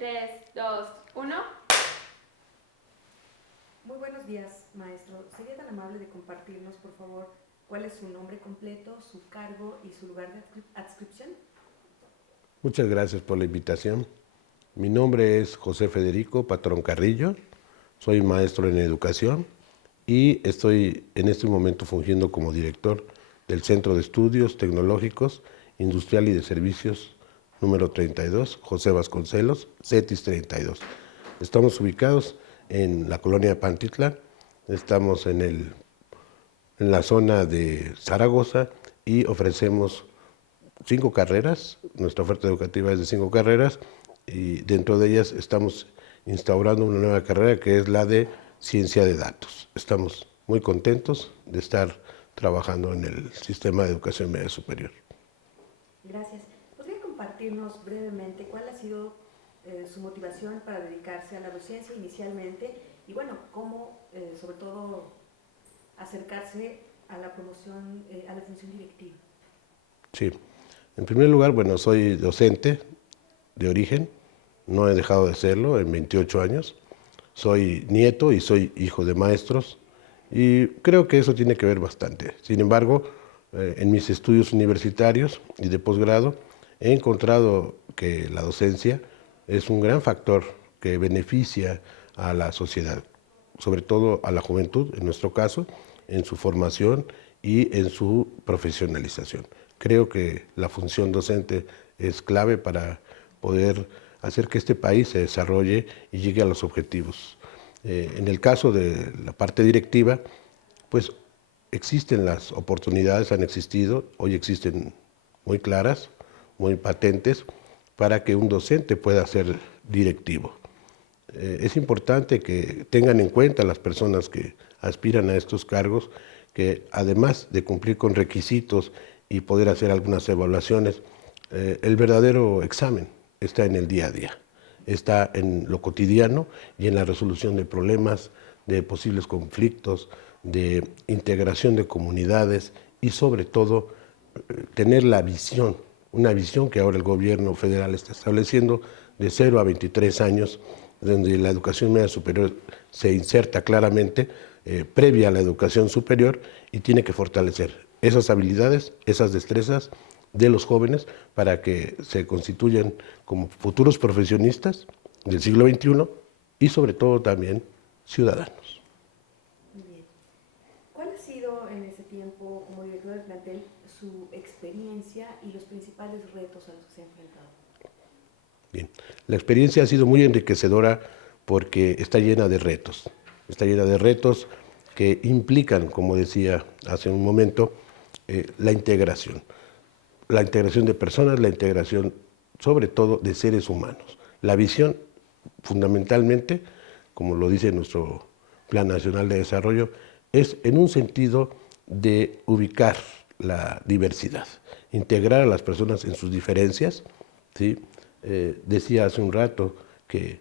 3, 2, 1. Muy buenos días, maestro. ¿Sería tan amable de compartirnos, por favor, cuál es su nombre completo, su cargo y su lugar de adscripción? Muchas gracias por la invitación. Mi nombre es José Federico Patrón Carrillo, soy maestro en educación y estoy en este momento fungiendo como director del Centro de Estudios Tecnológicos, Industrial y de Servicios número 32, José Vasconcelos, CETIS 32. Estamos ubicados en la colonia Pantitlán, estamos en la zona de Zaragoza y ofrecemos 5 carreras. Nuestra oferta educativa es de 5 carreras y dentro de ellas estamos instaurando una nueva carrera que es la de ciencia de datos. Estamos muy contentos de estar trabajando en el sistema de educación media superior. Gracias. ¿Podría compartirnos brevemente cuál ha sido su motivación para dedicarse a la docencia inicialmente y bueno, cómo sobre todo acercarse a la promoción, a la función directiva? Sí, en primer lugar, bueno, soy docente de origen, no he dejado de serlo en 28 años, soy nieto y soy hijo de maestros y creo que eso tiene que ver bastante. Sin embargo, en mis estudios universitarios y de posgrado he encontrado que la docencia es un gran factor que beneficia a la sociedad, sobre todo a la juventud, en nuestro caso, en su formación y en su profesionalización. Creo que la función docente es clave para poder hacer que este país se desarrolle y llegue a los objetivos. En el caso de la parte directiva, pues existen las oportunidades, han existido, hoy existen muy claras, muy patentes, para que un docente pueda ser directivo. Es importante que tengan en cuenta las personas que aspiran a estos cargos, que además de cumplir con requisitos y poder hacer algunas evaluaciones, el verdadero examen está en el día a día, está en lo cotidiano y en la resolución de problemas, de posibles conflictos, de integración de comunidades y sobre todo tener la visión, una visión que ahora el gobierno federal está estableciendo de 0 a 23 años, donde la educación media superior se inserta claramente previa a la educación superior y tiene que fortalecer esas habilidades, esas destrezas de los jóvenes para que se constituyan como futuros profesionistas del siglo XXI y sobre todo también ciudadanos. Muy bien. ¿Cuál ha sido en ese tiempo como director del plantel su experiencia y los principales retos a los que se ha enfrentado? Bien, la experiencia ha sido muy enriquecedora porque está llena de retos que implican, como decía hace un momento, la integración de personas, la integración sobre todo de seres humanos. La visión, fundamentalmente, como lo dice nuestro Plan Nacional de Desarrollo, es en un sentido de ubicar la diversidad, integrar a las personas en sus diferencias, ¿sí? Decía hace un rato que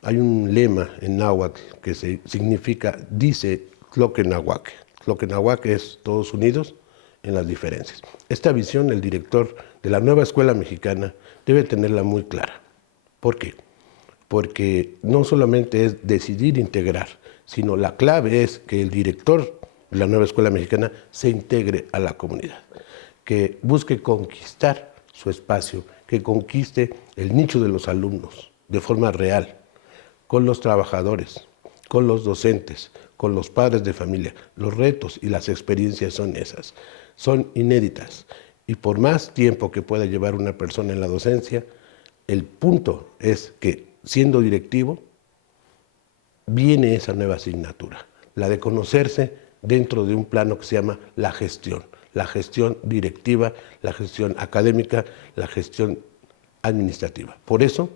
hay un lema en náhuatl que significa, dice Tloquenahuaque. Tloquenahuaque es todos unidos en las diferencias. Esta visión el director de la nueva escuela mexicana debe tenerla muy clara. ¿Por qué? Porque no solamente es decidir integrar, sino la clave es que el director de la nueva escuela mexicana se integre a la comunidad, que busque conquistar su espacio, que conquiste el nicho de los alumnos de forma real, con los trabajadores, con los docentes, con los padres de familia. Los retos y las experiencias son esas, son inéditas. Y por más tiempo que pueda llevar una persona en la docencia, el punto es que, siendo directivo, viene esa nueva asignatura, la de conocerse dentro de un plano que se llama la gestión directiva, la gestión académica, la gestión administrativa. Por eso,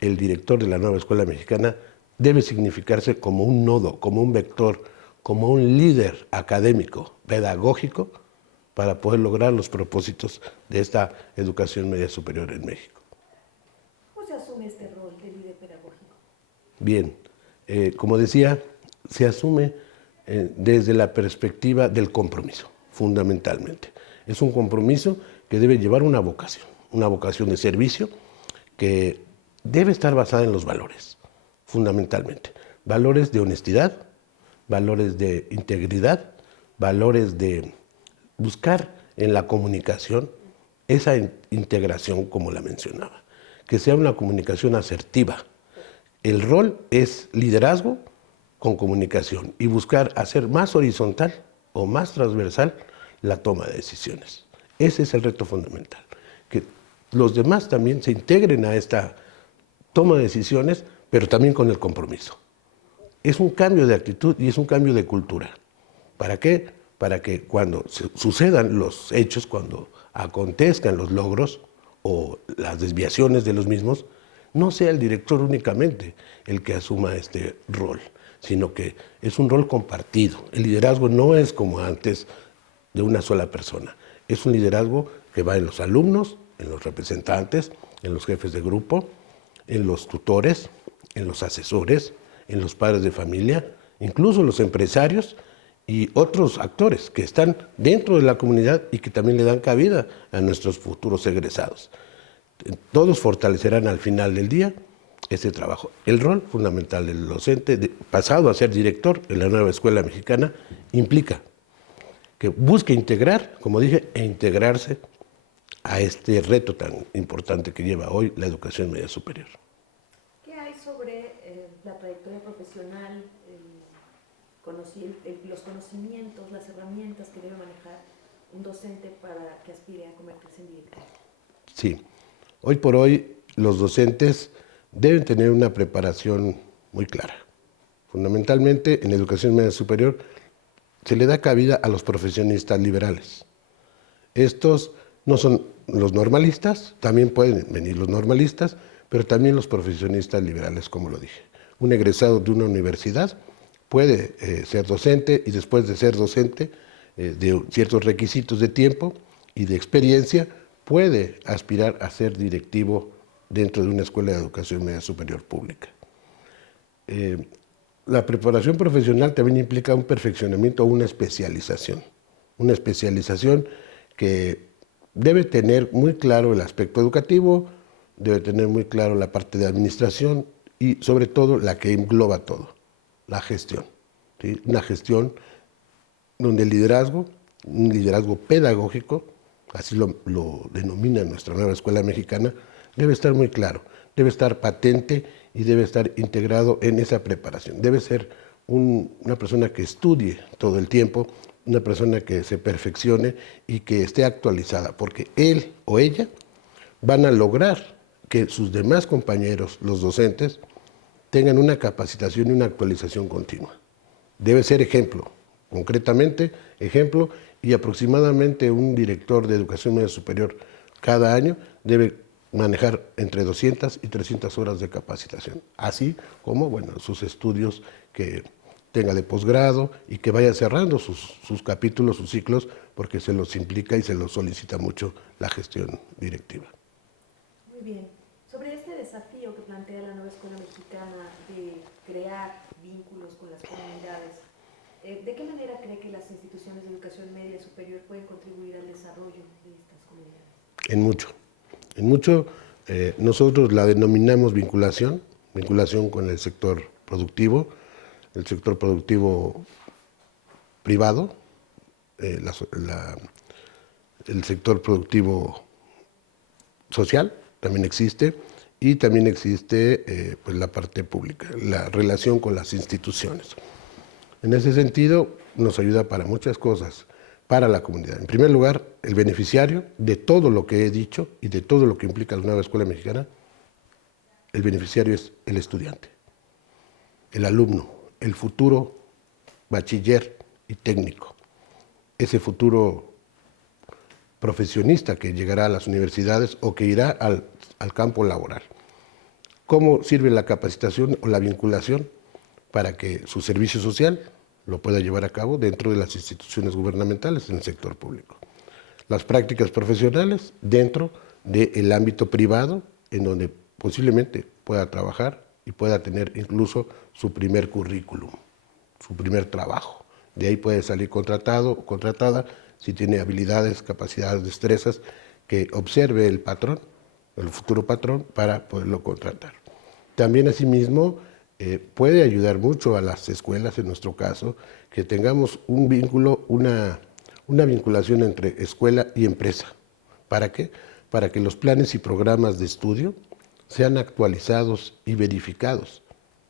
el director de la nueva escuela mexicana debe significarse como un nodo, como un vector, como un líder académico, pedagógico, para poder lograr los propósitos de esta educación media superior en México. ¿Cómo se asume este rol de líder pedagógico? Bien, como decía, se asume desde la perspectiva del compromiso, fundamentalmente. Es un compromiso que debe llevar una vocación de servicio, que debe estar basada en los valores, fundamentalmente. Valores de honestidad, valores de integridad, valores de buscar en la comunicación esa integración, como la mencionaba, que sea una comunicación asertiva. El rol es liderazgo con comunicación y buscar hacer más horizontal o más transversal la toma de decisiones. Ese es el reto fundamental, que los demás también se integren a esta toma de decisiones, pero también con el compromiso. Es un cambio de actitud y es un cambio de cultura. ¿Para qué? Para que cuando sucedan los hechos, cuando acontezcan los logros o las desviaciones de los mismos, no sea el director únicamente el que asuma este rol, sino que es un rol compartido. El liderazgo no es como antes de una sola persona, es un liderazgo que va en los alumnos, en los representantes, en los jefes de grupo, en los tutores, en los asesores, en los padres de familia, incluso los empresarios y otros actores que están dentro de la comunidad y que también le dan cabida a nuestros futuros egresados. Todos fortalecerán al final del día ese trabajo. El rol fundamental del docente, pasado a ser director en la nueva escuela mexicana, implica que busque integrar, como dije, e integrarse a este reto tan importante que lleva hoy la educación media superior. ¿Qué hay sobre la trayectoria profesional, los conocimientos, las herramientas que debe manejar un docente para que aspire a convertirse en director? Sí, hoy por hoy los docentes deben tener una preparación muy clara. Fundamentalmente en educación media superior se le da cabida a los profesionistas liberales. Estos no son los normalistas, también pueden venir los normalistas, pero también los profesionistas liberales, como lo dije. Un egresado de una universidad puede ser docente y después de ser docente de ciertos requisitos de tiempo y de experiencia, puede aspirar a ser directivo dentro de una escuela de educación media superior pública. La preparación profesional también implica un perfeccionamiento o una especialización que debe tener muy claro el aspecto educativo, debe tener muy claro la parte de administración y sobre todo la que engloba todo, la gestión. ¿Sí? Una gestión donde el liderazgo, un liderazgo pedagógico, así lo denomina nuestra nueva escuela mexicana, debe estar muy claro, debe estar patente y debe estar integrado en esa preparación. Debe ser una persona que estudie todo el tiempo, una persona que se perfeccione y que esté actualizada, porque él o ella van a lograr que sus demás compañeros, los docentes, tengan una capacitación y una actualización continua. Debe ser ejemplo, concretamente ejemplo, y aproximadamente un director de educación media superior cada año debe manejar entre 200 y 300 horas de capacitación, así como sus estudios que tenga de posgrado y que vaya cerrando sus capítulos, sus ciclos, porque se los implica y se los solicita mucho la gestión directiva. Muy bien. Sobre este desafío que plantea la nueva escuela mexicana de crear vínculos con las comunidades, ¿de qué manera cree que las instituciones de educación media superior pueden contribuir al desarrollo de estas comunidades? En mucho, nosotros la denominamos vinculación con el sector productivo privado, el sector productivo social también existe, y también existe la parte pública, la relación con las instituciones. En ese sentido, nos ayuda para muchas cosas, para la comunidad. En primer lugar, el beneficiario de todo lo que he dicho y de todo lo que implica la nueva escuela mexicana, el beneficiario es el estudiante, el alumno, el futuro bachiller y técnico, ese futuro profesionista que llegará a las universidades o que irá al campo laboral. ¿Cómo sirve la capacitación o la vinculación? Para que su servicio social lo pueda llevar a cabo dentro de las instituciones gubernamentales en el sector público. Las prácticas profesionales dentro del ámbito privado, en donde posiblemente pueda trabajar y pueda tener incluso su primer currículum, su primer trabajo. De ahí puede salir contratado o contratada si tiene habilidades, capacidades, destrezas, que observe el patrón el futuro patrón, para poderlo contratar. También asimismo puede ayudar mucho a las escuelas, en nuestro caso, que tengamos un vínculo, una vinculación entre escuela y empresa. ¿Para qué? Para que los planes y programas de estudio sean actualizados y verificados,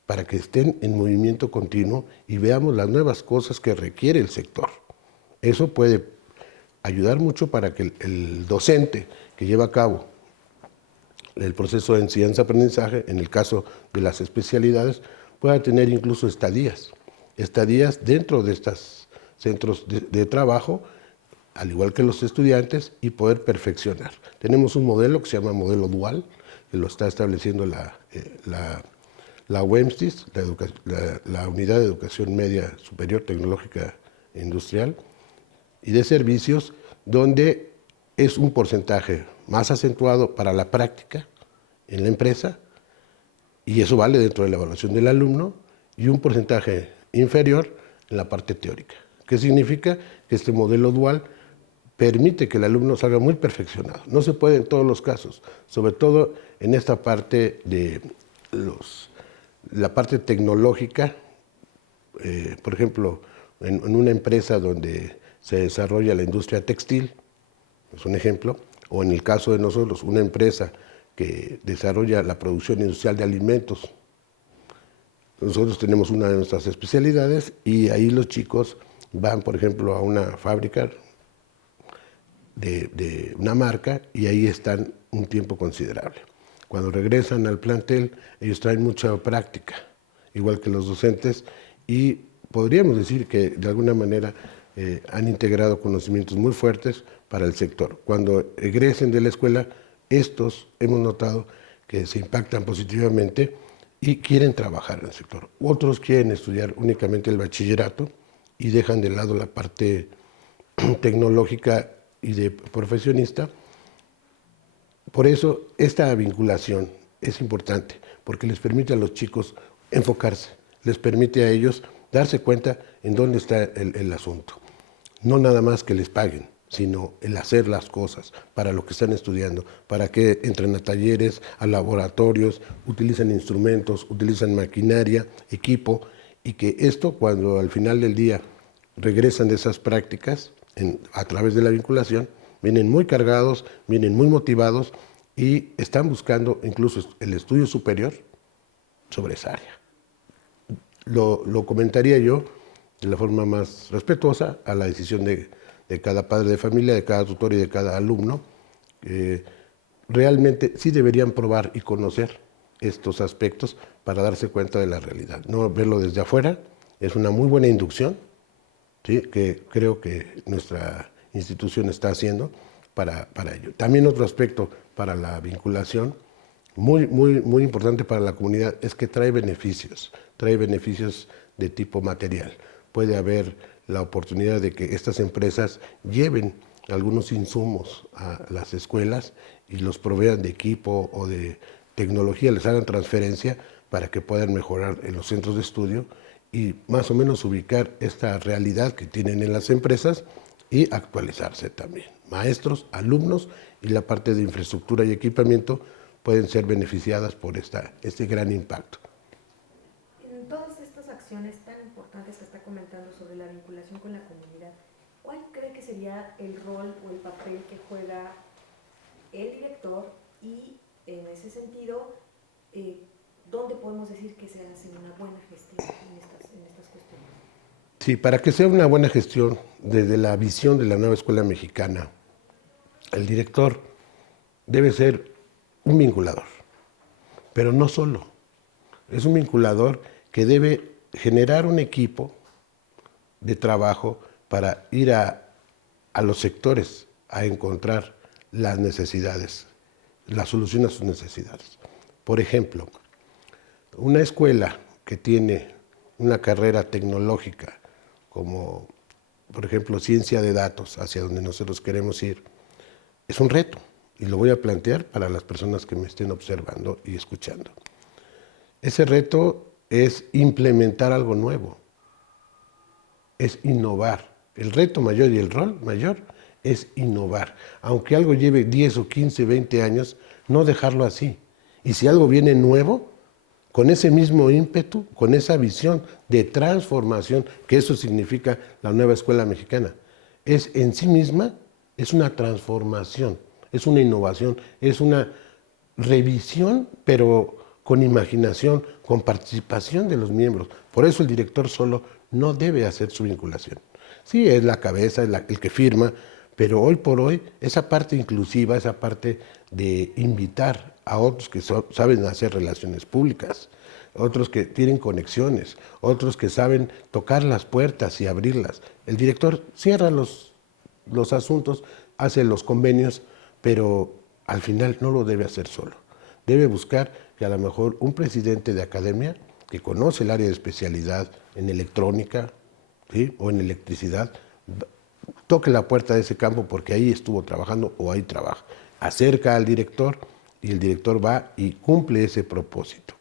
para que estén en movimiento continuo y veamos las nuevas cosas que requiere el sector. Eso puede ayudar mucho para que el docente que lleva a cabo el proceso de enseñanza-aprendizaje, en el caso de las especialidades, pueda tener incluso estadías dentro de estos centros de trabajo, al igual que los estudiantes, y poder perfeccionar. Tenemos un modelo que se llama modelo dual, que lo está estableciendo la UEMSTIS, la Unidad de Educación Media Superior Tecnológica e Industrial, y de servicios, donde es un porcentaje más acentuado para la práctica en la empresa, y eso vale dentro de la evaluación del alumno, y un porcentaje inferior en la parte teórica. ¿Qué significa? Que este modelo dual permite que el alumno salga muy perfeccionado. No se puede en todos los casos, sobre todo en esta parte de la parte tecnológica, por ejemplo, en una empresa donde se desarrolla la industria textil, es un ejemplo, o en el caso de nosotros, una empresa que desarrolla la producción industrial de alimentos. Nosotros tenemos una de nuestras especialidades y ahí los chicos van, por ejemplo, a una fábrica de una marca y ahí están un tiempo considerable. Cuando regresan al plantel, ellos traen mucha práctica, igual que los docentes, y podríamos decir que de alguna manera han integrado conocimientos muy fuertes para el sector. Cuando egresen de la escuela, estos hemos notado que se impactan positivamente y quieren trabajar en el sector. Otros quieren estudiar únicamente el bachillerato y dejan de lado la parte tecnológica y de profesionista. Por eso esta vinculación es importante, porque les permite a los chicos enfocarse, les permite a ellos darse cuenta en dónde está el asunto. No nada más que les paguen, sino el hacer las cosas para lo que están estudiando, para que entren a talleres, a laboratorios, utilizan instrumentos, utilizan maquinaria, equipo, y que esto, cuando al final del día regresan de esas prácticas a través de la vinculación, vienen muy cargados, vienen muy motivados y están buscando incluso el estudio superior sobre esa área. Lo comentaría yo de la forma más respetuosa a la decisión de cada padre de familia, de cada tutor y de cada alumno. Realmente sí deberían probar y conocer estos aspectos para darse cuenta de la realidad. No verlo desde afuera es una muy buena inducción, ¿sí?, que creo que nuestra institución está haciendo para ello. También otro aspecto para la vinculación, muy importante para la comunidad, es que trae beneficios de tipo material. Puede haber la oportunidad de que estas empresas lleven algunos insumos a las escuelas y los provean de equipo o de tecnología, les hagan transferencia para que puedan mejorar en los centros de estudio y más o menos ubicar esta realidad que tienen en las empresas y actualizarse también. Maestros, alumnos y la parte de infraestructura y equipamiento pueden ser beneficiadas por este gran impacto. En todas estas acciones tan importantes que está comentando sobre la vinculación con la comunidad, ¿cuál cree que sería el rol o el papel que juega el director y en ese sentido, dónde podemos decir que se hace una buena gestión en estas cuestiones? Sí, para que sea una buena gestión, desde la visión de la nueva escuela mexicana, el director debe ser un vinculador, pero no solo. Es un vinculador que debe generar un equipo de trabajo para ir a los sectores a encontrar las necesidades, la solución a sus necesidades. Por ejemplo, una escuela que tiene una carrera tecnológica como, por ejemplo, ciencia de datos, hacia donde nosotros queremos ir, es un reto y lo voy a plantear para las personas que me estén observando y escuchando. Ese reto es implementar algo nuevo, es innovar. El reto mayor y el rol mayor es innovar. Aunque algo lleve 10 o 15, 20 años, no dejarlo así. Y si algo viene nuevo, con ese mismo ímpetu, con esa visión de transformación, que eso significa la nueva escuela mexicana. Es en sí misma, es una transformación, es una innovación, es una revisión, pero con imaginación, con participación de los miembros. Por eso el director solo no debe hacer su vinculación. Sí, es la cabeza, es el que firma, pero hoy por hoy esa parte inclusiva, esa parte de invitar a otros que saben hacer relaciones públicas, otros que tienen conexiones, otros que saben tocar las puertas y abrirlas. El director cierra los asuntos, hace los convenios, pero al final no lo debe hacer solo. Debe buscar que a lo mejor un presidente de academia que conoce el área de especialidad en electrónica, ¿sí?, o en electricidad, toque la puerta de ese campo porque ahí estuvo trabajando o ahí trabaja. Acerca al director y el director va y cumple ese propósito.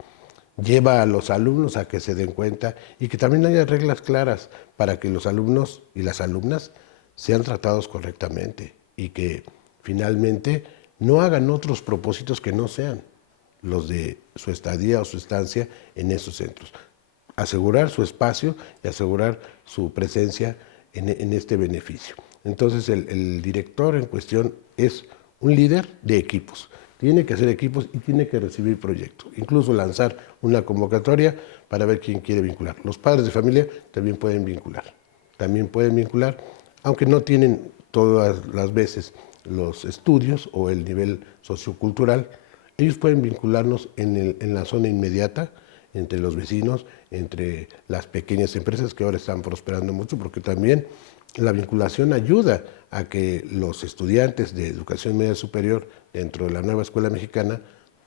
Lleva a los alumnos a que se den cuenta y que también haya reglas claras para que los alumnos y las alumnas sean tratados correctamente y que finalmente no hagan otros propósitos que no sean los de su estadía o su estancia en esos centros. Asegurar su espacio y asegurar su presencia en este beneficio. Entonces el director en cuestión es un líder de equipos. Tiene que hacer equipos y tiene que recibir proyectos. Incluso lanzar una convocatoria para ver quién quiere vincular. Los padres de familia también pueden vincular. También pueden vincular, aunque no tienen todas las veces los estudios o el nivel sociocultural, ellos pueden vincularnos en la zona inmediata, entre los vecinos, entre las pequeñas empresas que ahora están prosperando mucho, porque también la vinculación ayuda a que los estudiantes de educación media superior dentro de la nueva escuela mexicana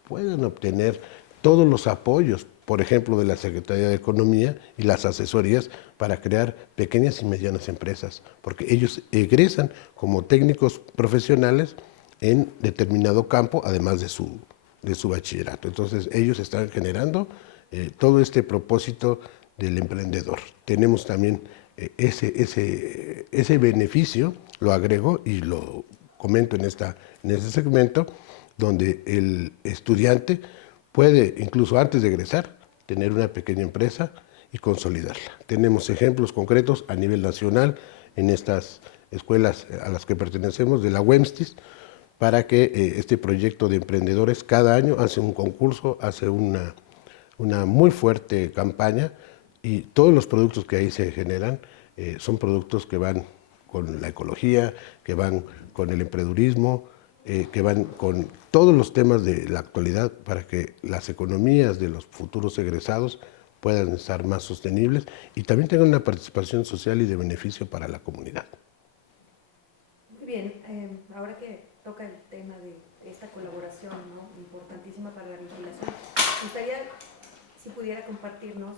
puedan obtener todos los apoyos, por ejemplo, de la Secretaría de Economía y las asesorías para crear pequeñas y medianas empresas, porque ellos egresan como técnicos profesionales en determinado campo, además de su bachillerato. Entonces, ellos están generando todo este propósito del emprendedor. Tenemos también ese beneficio, lo agrego y lo comento en este segmento, donde el estudiante puede, incluso antes de egresar, tener una pequeña empresa y consolidarla. Tenemos ejemplos concretos a nivel nacional en estas escuelas a las que pertenecemos, de la UEMSTIS, para que este proyecto de emprendedores cada año hace un concurso, hace una muy fuerte campaña y todos los productos que ahí se generan son productos que van con la ecología, que van con el emprendedurismo, que van con todos los temas de la actualidad para que las economías de los futuros egresados puedan estar más sostenibles y también tengan una participación social y de beneficio para la comunidad. Muy bien, ahora que toca el tema de esta colaboración, ¿no?, importantísima para la vinculación, me gustaría si pudiera compartirnos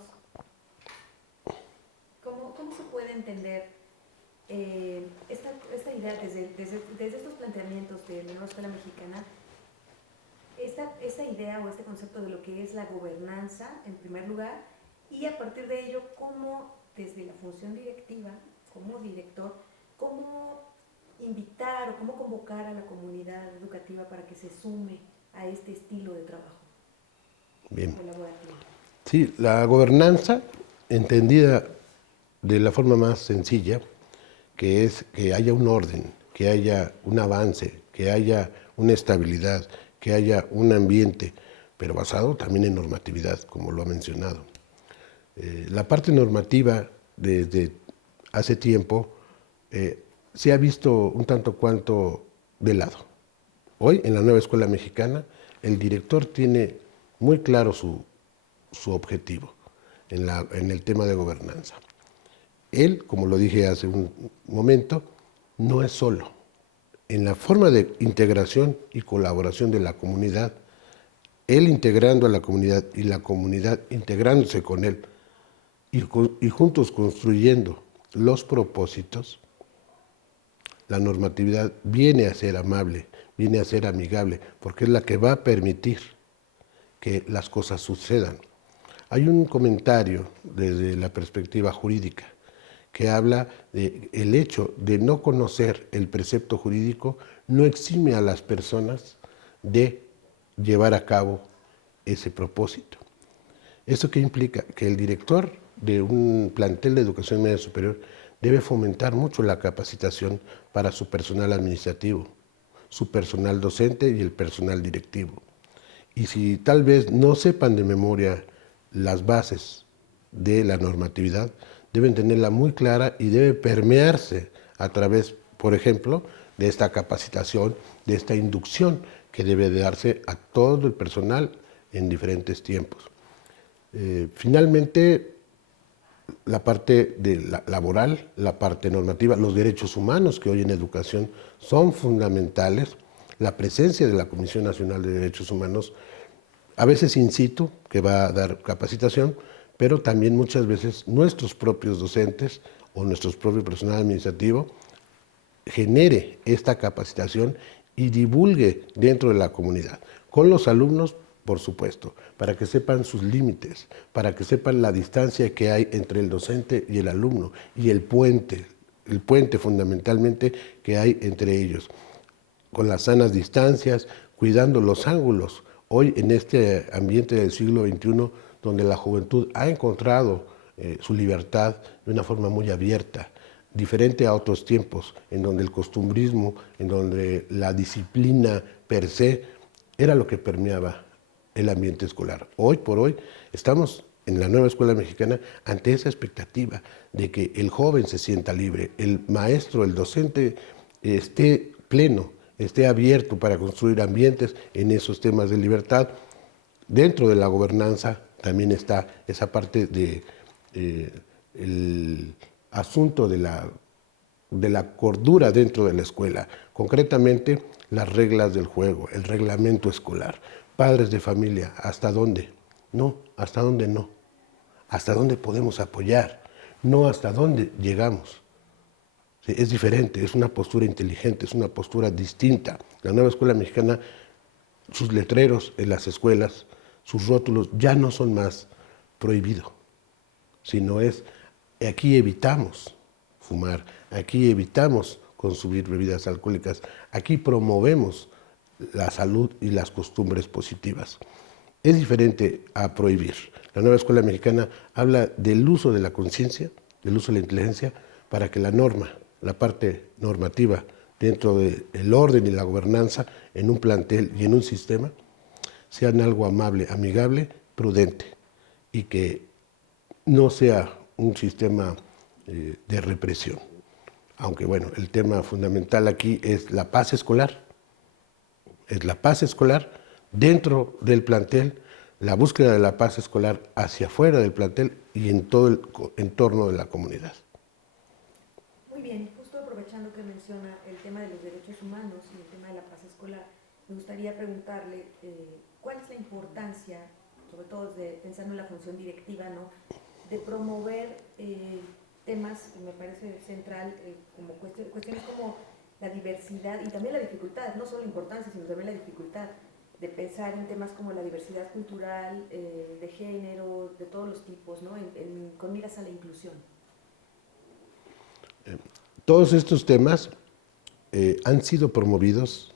cómo se puede entender esta idea desde estos planteamientos de la nueva escuela mexicana, esta idea o este concepto de lo que es la gobernanza en primer lugar, y a partir de ello cómo desde la función directiva, como director, cómo invitar o cómo convocar a la comunidad educativa para que se sume a este estilo de trabajo colaborativo. Sí, la gobernanza, entendida de la forma más sencilla, que es que haya un orden, que haya un avance, que haya una estabilidad, que haya un ambiente, pero basado también en normatividad, como lo ha mencionado. La parte normativa, desde hace tiempo, se ha visto un tanto cuanto de lado. Hoy, en la nueva escuela mexicana, el director tiene muy claro su objetivo en el tema de gobernanza. Él, como lo dije hace un momento, no es solo. En la forma de integración y colaboración de la comunidad, él integrando a la comunidad y la comunidad integrándose con él y juntos construyendo los propósitos, la normatividad viene a ser amable, viene a ser amigable, porque es la que va a permitir que las cosas sucedan. Hay un comentario desde la perspectiva jurídica que habla de el hecho de no conocer el precepto jurídico no exime a las personas de llevar a cabo ese propósito. ¿Esto qué implica? Que el director de un plantel de educación media superior debe fomentar mucho la capacitación para su personal administrativo, su personal docente y el personal directivo. Y si tal vez no sepan de memoria las bases de la normatividad, deben tenerla muy clara y debe permearse a través, por ejemplo, de esta capacitación, de esta inducción que debe de darse a todo el personal en diferentes tiempos. Finalmente, la parte laboral, la parte normativa, los derechos humanos que hoy en educación son fundamentales, la presencia de la Comisión Nacional de Derechos Humanos, a veces in situ, que va a dar capacitación, pero también muchas veces nuestros propios docentes o nuestro propio personal administrativo genere esta capacitación y divulgue dentro de la comunidad, con los alumnos, por supuesto, para que sepan sus límites, para que sepan la distancia que hay entre el docente y el alumno, y el puente fundamentalmente que hay entre ellos, con las sanas distancias, cuidando los ángulos. Hoy en este ambiente del siglo XXI, donde la juventud ha encontrado su libertad de una forma muy abierta, diferente a otros tiempos, en donde el costumbrismo, en donde la disciplina per se, era lo que permeaba el ambiente escolar. Hoy por hoy estamos en la nueva escuela mexicana ante esa expectativa de que el joven se sienta libre, el maestro, el docente esté pleno, esté abierto para construir ambientes en esos temas de libertad. Dentro de la gobernanza también está esa parte de el asunto de la cordura dentro de la escuela, concretamente las reglas del juego, el reglamento escolar. Padres de familia, ¿hasta dónde? No, ¿hasta dónde no? ¿Hasta dónde podemos apoyar? No hasta dónde llegamos. Sí, es diferente, es una postura inteligente, es una postura distinta. La nueva escuela mexicana, sus letreros en las escuelas, sus rótulos ya no son más prohibido, sino es aquí evitamos fumar, aquí evitamos consumir bebidas alcohólicas, aquí promovemos la salud y las costumbres positivas. Es diferente a prohibir. La nueva escuela mexicana habla del uso de la conciencia, del uso de la inteligencia, para que la norma, la parte normativa, dentro del orden y la gobernanza, en un plantel y en un sistema, sean algo amable, amigable, prudente, y que no sea un sistema de represión. Aunque bueno, el tema fundamental aquí es la paz escolar. Es la paz escolar dentro del plantel, la búsqueda de la paz escolar hacia afuera del plantel y en todo el entorno de la comunidad. Muy bien, justo aprovechando que menciona el tema de los derechos humanos y el tema de la paz escolar, me gustaría preguntarle cuál es la importancia, sobre todo pensando en la función directiva, ¿no?, de promover temas, me parece central, como cuestiones como la diversidad y también la dificultad, no solo la importancia, sino también la dificultad de pensar en temas como la diversidad cultural, de género, de todos los tipos, ¿no?, con miras a la inclusión. Todos estos temas han sido promovidos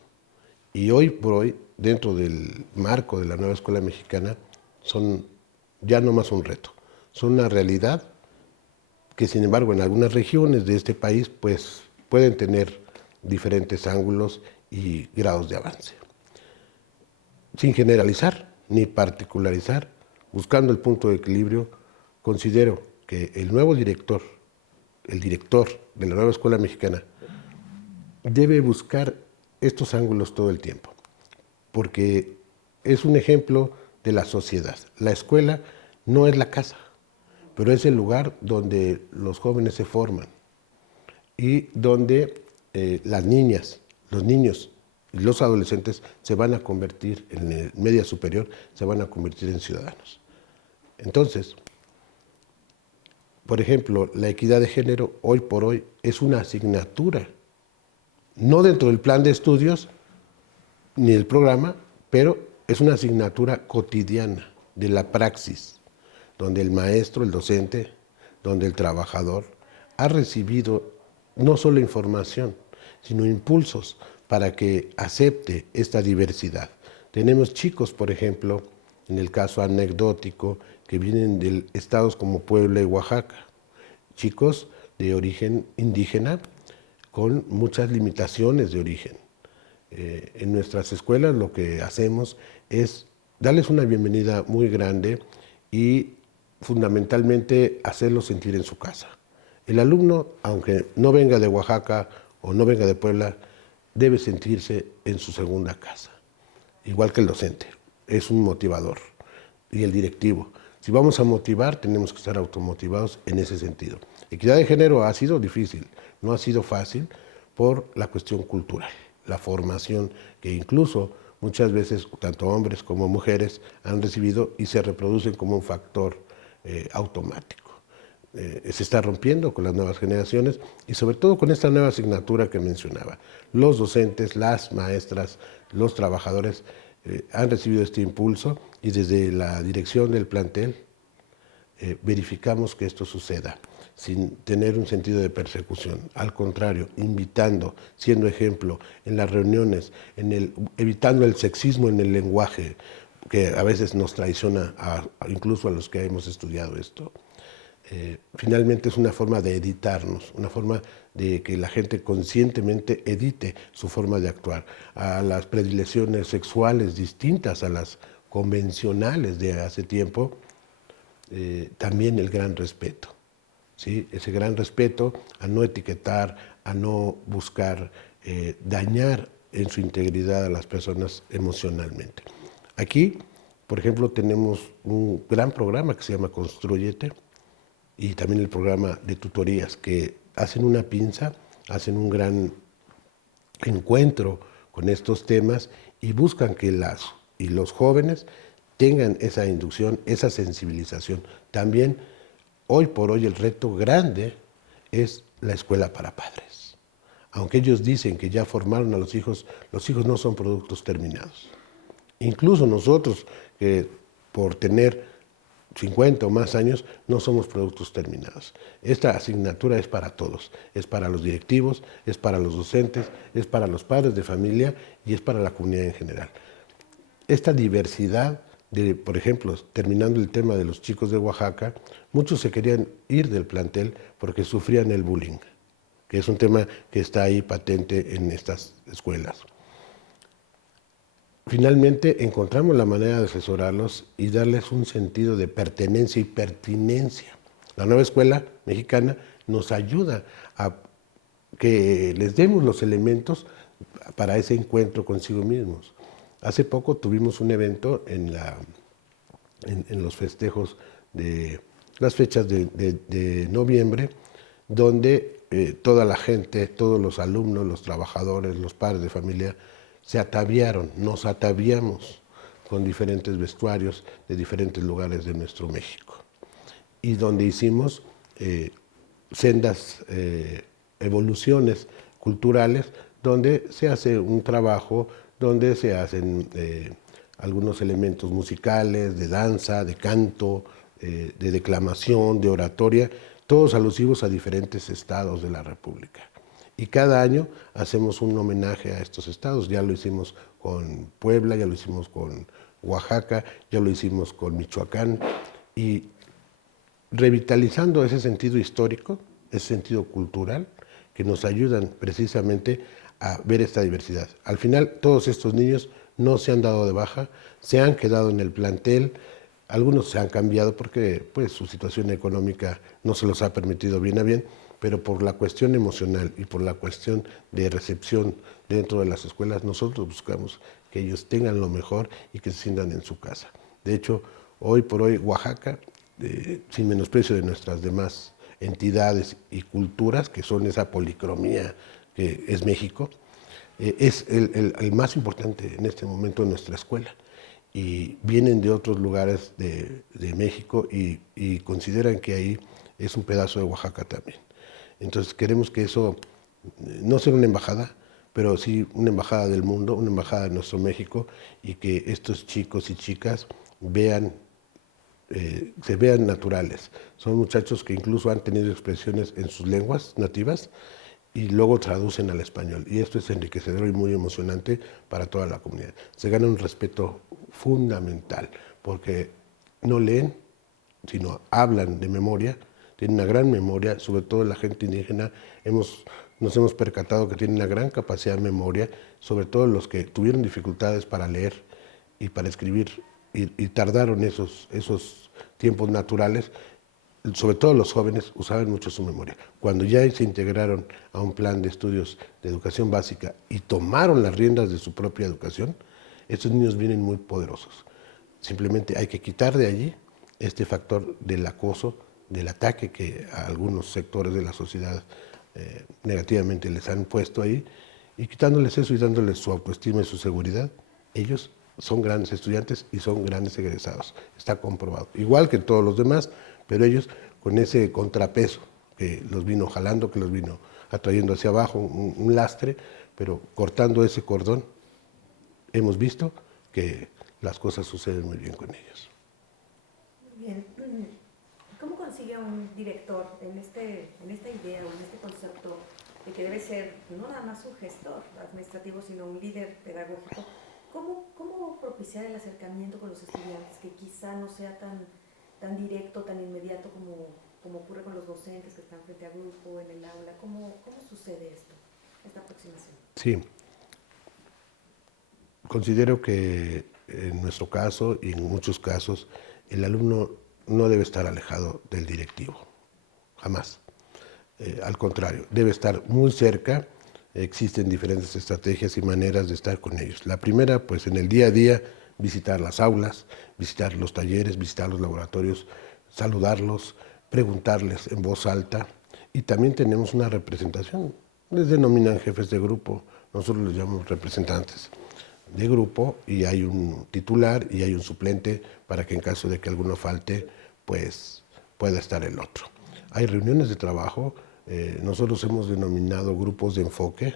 y hoy por hoy, dentro del marco de la nueva escuela mexicana, son ya no más un reto, son una realidad que sin embargo en algunas regiones de este país pues pueden tener diferentes ángulos y grados de avance. Sin generalizar ni particularizar, buscando el punto de equilibrio, considero que el nuevo director, el director de la nueva escuela mexicana, debe buscar estos ángulos todo el tiempo, porque es un ejemplo de la sociedad. La escuela no es la casa, pero es el lugar donde los jóvenes se forman y donde las niñas, los niños y los adolescentes se van a convertir en media superior, se van a convertir en ciudadanos. Entonces, por ejemplo, la equidad de género hoy por hoy es una asignatura, no dentro del plan de estudios ni del programa, pero es una asignatura cotidiana de la praxis, donde el maestro, el docente, donde el trabajador ha recibido no solo información, sino impulsos para que acepte esta diversidad, Tenemos chicos, por ejemplo, en el caso anecdótico, que vienen de estados como Puebla y Oaxaca, chicos de origen indígena con muchas limitaciones de origen. En nuestras escuelas lo que hacemos es darles una bienvenida muy grande y fundamentalmente hacerlos sentir en su casa. El alumno, aunque no venga de Oaxaca o no venga de Puebla, debe sentirse en su segunda casa, igual que el docente. Es un motivador y el directivo. Si vamos a motivar, tenemos que estar automotivados en ese sentido. Equidad de género ha sido difícil, no ha sido fácil por la cuestión cultural, la formación que incluso muchas veces tanto hombres como mujeres han recibido y se reproducen como un factor automático. Se está rompiendo con las nuevas generaciones y sobre todo con esta nueva asignatura que mencionaba. Los docentes, las maestras, los trabajadores han recibido este impulso y desde la dirección del plantel verificamos que esto suceda sin tener un sentido de persecución. Al contrario, invitando, siendo ejemplo en las reuniones, evitando el sexismo en el lenguaje que a veces nos traiciona incluso a los que hemos estudiado esto. Finalmente es una forma de editarnos, una forma de que la gente conscientemente edite su forma de actuar a las predilecciones sexuales distintas a las convencionales de hace tiempo, también el gran respeto, ¿sí? Ese gran respeto a no etiquetar, a no buscar dañar en su integridad a las personas emocionalmente. Aquí, por ejemplo, tenemos un gran programa que se llama Construyete, y también el programa de tutorías que hacen una pinza, hacen un gran encuentro con estos temas y buscan que los jóvenes tengan esa inducción, esa sensibilización. También, hoy por hoy, el reto grande es la escuela para padres. Aunque ellos dicen que ya formaron a los hijos no son productos terminados. Incluso nosotros, que por tener 50 o más años, no somos productos terminados. Esta asignatura es para todos, es para los directivos, es para los docentes, es para los padres de familia y es para la comunidad en general. Esta diversidad por ejemplo, terminando el tema de los chicos de Oaxaca, muchos se querían ir del plantel porque sufrían el bullying, que es un tema que está ahí patente en estas escuelas. Finalmente encontramos la manera de asesorarlos y darles un sentido de pertenencia y pertinencia. La nueva escuela mexicana nos ayuda a que les demos los elementos para ese encuentro consigo mismos. Hace poco tuvimos un evento en los festejos de las fechas de noviembre, donde toda la gente, todos los alumnos, los trabajadores, los padres de familia, se ataviaron, nos ataviamos con diferentes vestuarios de diferentes lugares de nuestro México. Y donde hicimos sendas evoluciones culturales, donde se hace un trabajo, donde se hacen algunos elementos musicales, de danza, de canto, de declamación, de oratoria, todos alusivos a diferentes estados de la República. Y cada año hacemos un homenaje a estos estados. Ya lo hicimos con Puebla, ya lo hicimos con Oaxaca, ya lo hicimos con Michoacán. Y revitalizando ese sentido histórico, ese sentido cultural, que nos ayudan precisamente a ver esta diversidad. Al final, todos estos niños no se han dado de baja, se han quedado en el plantel, algunos se han cambiado porque pues, su situación económica no se los ha permitido bien a bien, pero por la cuestión emocional y por la cuestión de recepción dentro de las escuelas, nosotros buscamos que ellos tengan lo mejor y que se sientan en su casa. De hecho, hoy por hoy Oaxaca, sin menosprecio de nuestras demás entidades y culturas, que son esa policromía que es México, es el más importante en este momento en nuestra escuela. Y vienen de otros lugares de México y consideran que ahí es un pedazo de Oaxaca también. Entonces queremos que eso no sea una embajada, pero sí una embajada del mundo, una embajada de nuestro México, y que estos chicos y chicas se vean naturales. Son muchachos que incluso han tenido expresiones en sus lenguas nativas y luego traducen al español. Y esto es enriquecedor y muy emocionante para toda la comunidad. Se gana un respeto fundamental, porque no leen, sino hablan de memoria, tienen una gran memoria, sobre todo la gente indígena. Nos hemos percatado que tienen una gran capacidad de memoria, sobre todo los que tuvieron dificultades para leer y para escribir, y tardaron esos tiempos naturales. Sobre todo los jóvenes usaban mucho su memoria. Cuando ya se integraron a un plan de estudios de educación básica y tomaron las riendas de su propia educación, estos niños vienen muy poderosos. Simplemente hay que quitar de allí este factor del acoso, del ataque que a algunos sectores de la sociedad negativamente les han puesto ahí, y quitándoles eso y dándoles su autoestima y su seguridad, ellos son grandes estudiantes y son grandes egresados. Está comprobado. Igual que todos los demás, pero ellos con ese contrapeso que los vino jalando, que los vino atrayendo hacia abajo, un lastre, pero cortando ese cordón, hemos visto que las cosas suceden muy bien con ellos. Muy bien. ¿Cómo consigue un director en esta idea o en este concepto de que debe ser no nada más un gestor administrativo, sino un líder pedagógico? ¿Cómo propiciar el acercamiento con los estudiantes que quizá no sea tan directo, tan inmediato como ocurre con los docentes que están frente a grupo, en el aula? ¿Cómo sucede esto, esta aproximación? Sí, considero que en nuestro caso y en muchos casos el alumno no debe estar alejado del directivo, jamás. Al contrario, debe estar muy cerca. Existen diferentes estrategias y maneras de estar con ellos. La primera, pues en el día a día, visitar las aulas, visitar los talleres, visitar los laboratorios, saludarlos, preguntarles en voz alta. Y también tenemos una representación. Les denominan jefes de grupo, nosotros los llamamos representantes de grupo, y hay un titular y hay un suplente para que en caso de que alguno falte, pues pueda estar el otro. Hay reuniones de trabajo, nosotros hemos denominado grupos de enfoque,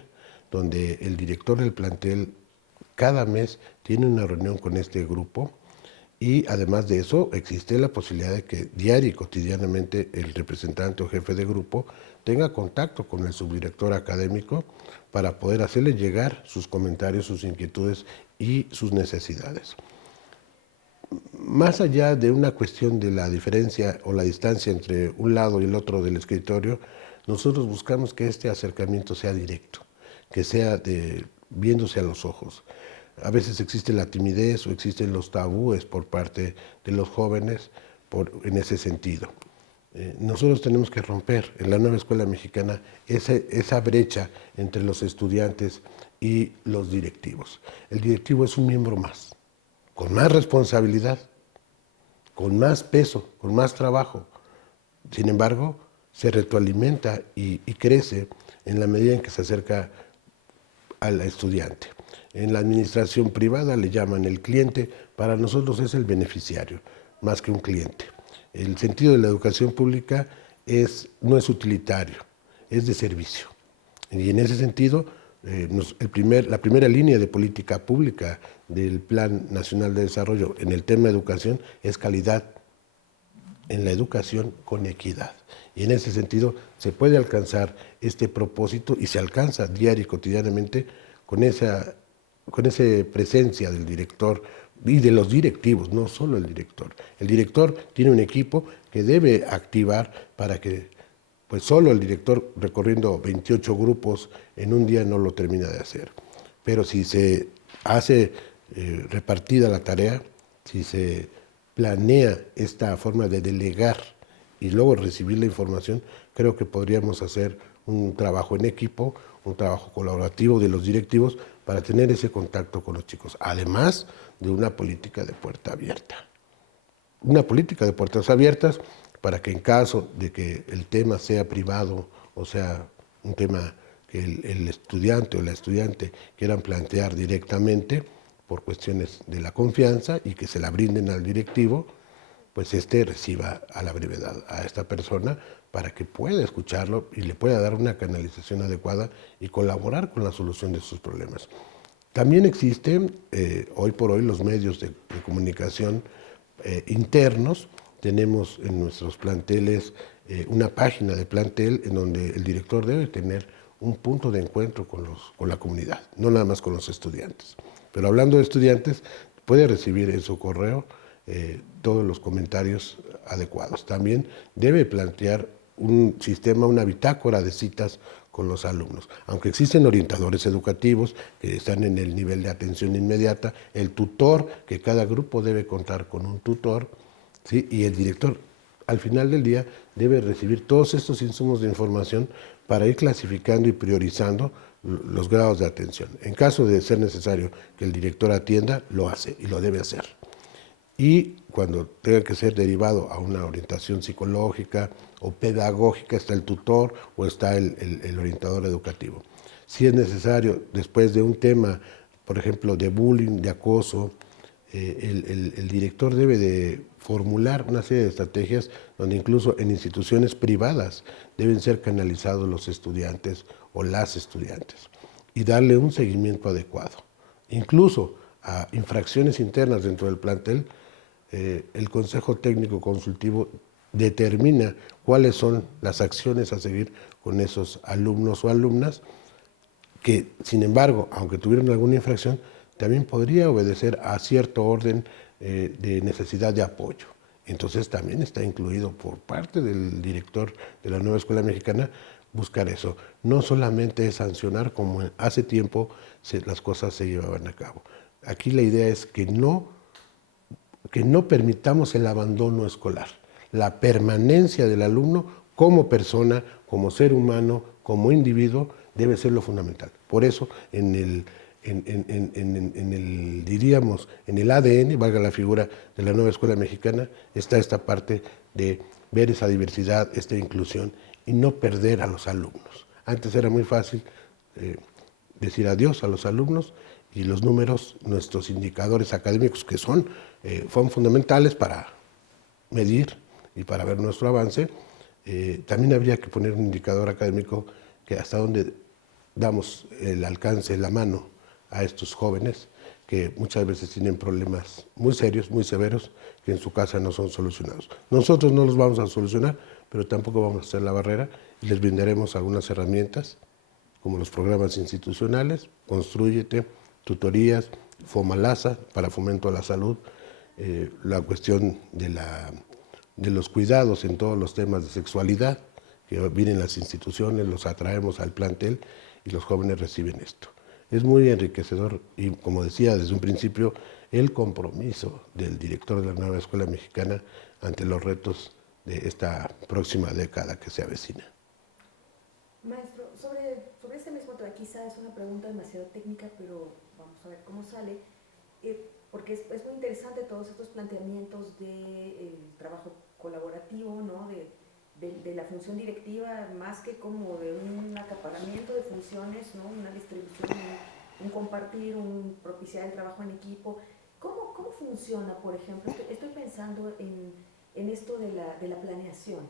donde el director del plantel cada mes tiene una reunión con este grupo, y además de eso existe la posibilidad de que diario y cotidianamente el representante o jefe de grupo tenga contacto con el subdirector académico para poder hacerle llegar sus comentarios, sus inquietudes y sus necesidades. Más allá de una cuestión de la diferencia o la distancia entre un lado y el otro del escritorio, nosotros buscamos que este acercamiento sea directo, que sea viéndose a los ojos. A veces existe la timidez o existen los tabúes por parte de los jóvenes en ese sentido. Nosotros tenemos que romper en la nueva escuela mexicana esa brecha entre los estudiantes y los directivos. El directivo es un miembro más, con más responsabilidad, con más peso, con más trabajo. Sin embargo, se retroalimenta y crece en la medida en que se acerca al estudiante. En la administración privada le llaman el cliente, para nosotros es el beneficiario, más que un cliente. El sentido de la educación pública no es utilitario, es de servicio. Y en ese sentido, la primera línea de política pública del Plan Nacional de Desarrollo en el tema de educación es calidad en la educación con equidad. Y en ese sentido se puede alcanzar este propósito, y se alcanza diario y cotidianamente con esa presencia del director y de los directivos, no solo el director. El director tiene un equipo que debe activar para que, pues solo el director recorriendo 28 grupos en un día no lo termina de hacer. Pero si se hace repartida la tarea, si se planea esta forma de delegar y luego recibir la información, creo que podríamos hacer un trabajo en equipo, un trabajo colaborativo de los directivos para tener ese contacto con los chicos, además de una política de puerta abierta. Una política de puertas abiertas para que en caso de que el tema sea privado o sea un tema que el estudiante o la estudiante quieran plantear directamente por cuestiones de la confianza y que se la brinden al directivo, pues reciba a la brevedad a esta persona para que pueda escucharlo y le pueda dar una canalización adecuada y colaborar con la solución de sus problemas. También existen hoy por hoy los medios de comunicación internos. Tenemos en nuestros planteles una página de plantel en donde el director debe tener un punto de encuentro con la comunidad, no nada más con los estudiantes. Pero hablando de estudiantes, puede recibir en su correo todos los comentarios adecuados. También debe plantear un sistema, una bitácora de citas con los alumnos. Aunque existen orientadores educativos que están en el nivel de atención inmediata, el tutor, que cada grupo debe contar con un tutor, ¿sí? Y el director, al final del día, debe recibir todos estos insumos de información para ir clasificando y priorizando los grados de atención. En caso de ser necesario que el director atienda, lo hace y lo debe hacer. Y cuando tenga que ser derivado a una orientación psicológica o pedagógica, está el tutor o está el orientador educativo. Si es necesario, después de un tema, por ejemplo, de bullying, de acoso, el director debe de formular una serie de estrategias donde incluso en instituciones privadas deben ser canalizados los estudiantes o las estudiantes y darle un seguimiento adecuado. Incluso a infracciones internas dentro del plantel, el Consejo Técnico Consultivo determina cuáles son las acciones a seguir con esos alumnos o alumnas que, sin embargo, aunque tuvieron alguna infracción, también podría obedecer a cierto orden de necesidad de apoyo. Entonces también está incluido por parte del director de la nueva escuela mexicana buscar eso. No solamente es sancionar como hace tiempo las cosas se llevaban a cabo. Aquí la idea es que no permitamos el abandono escolar, la permanencia del alumno como persona, como ser humano, como individuo, debe ser lo fundamental. Por eso, en el ADN, valga la figura de la nueva escuela mexicana, está esta parte de ver esa diversidad, esta inclusión y no perder a los alumnos. Antes era muy fácil decir adiós a los alumnos y los números, nuestros indicadores académicos, que son fundamentales para medir y para ver nuestro avance, también habría que poner un indicador académico que hasta donde damos el alcance, la mano a estos jóvenes que muchas veces tienen problemas muy serios, muy severos, que en su casa no son solucionados. Nosotros no los vamos a solucionar, pero tampoco vamos a hacer la barrera y les brindaremos algunas herramientas, como los programas institucionales, Constrúyete, tutorías, Fomalasa para fomento a la salud, la cuestión de los cuidados en todos los temas de sexualidad, que vienen las instituciones, los atraemos al plantel y los jóvenes reciben esto. Es muy enriquecedor y, como decía desde un principio, el compromiso del director de la nueva escuela mexicana ante los retos de esta próxima década que se avecina. Maestro, sobre este mismo tema, quizá es una pregunta demasiado técnica, pero vamos a ver cómo sale, porque es muy interesante todos estos planteamientos de trabajo colaborativo, ¿no? de la función directiva, más que como de un acaparamiento de funciones, ¿no? Una distribución, un compartir, un propiciar el trabajo en equipo. ¿Cómo funciona, por ejemplo? Estoy pensando en esto de la planeación,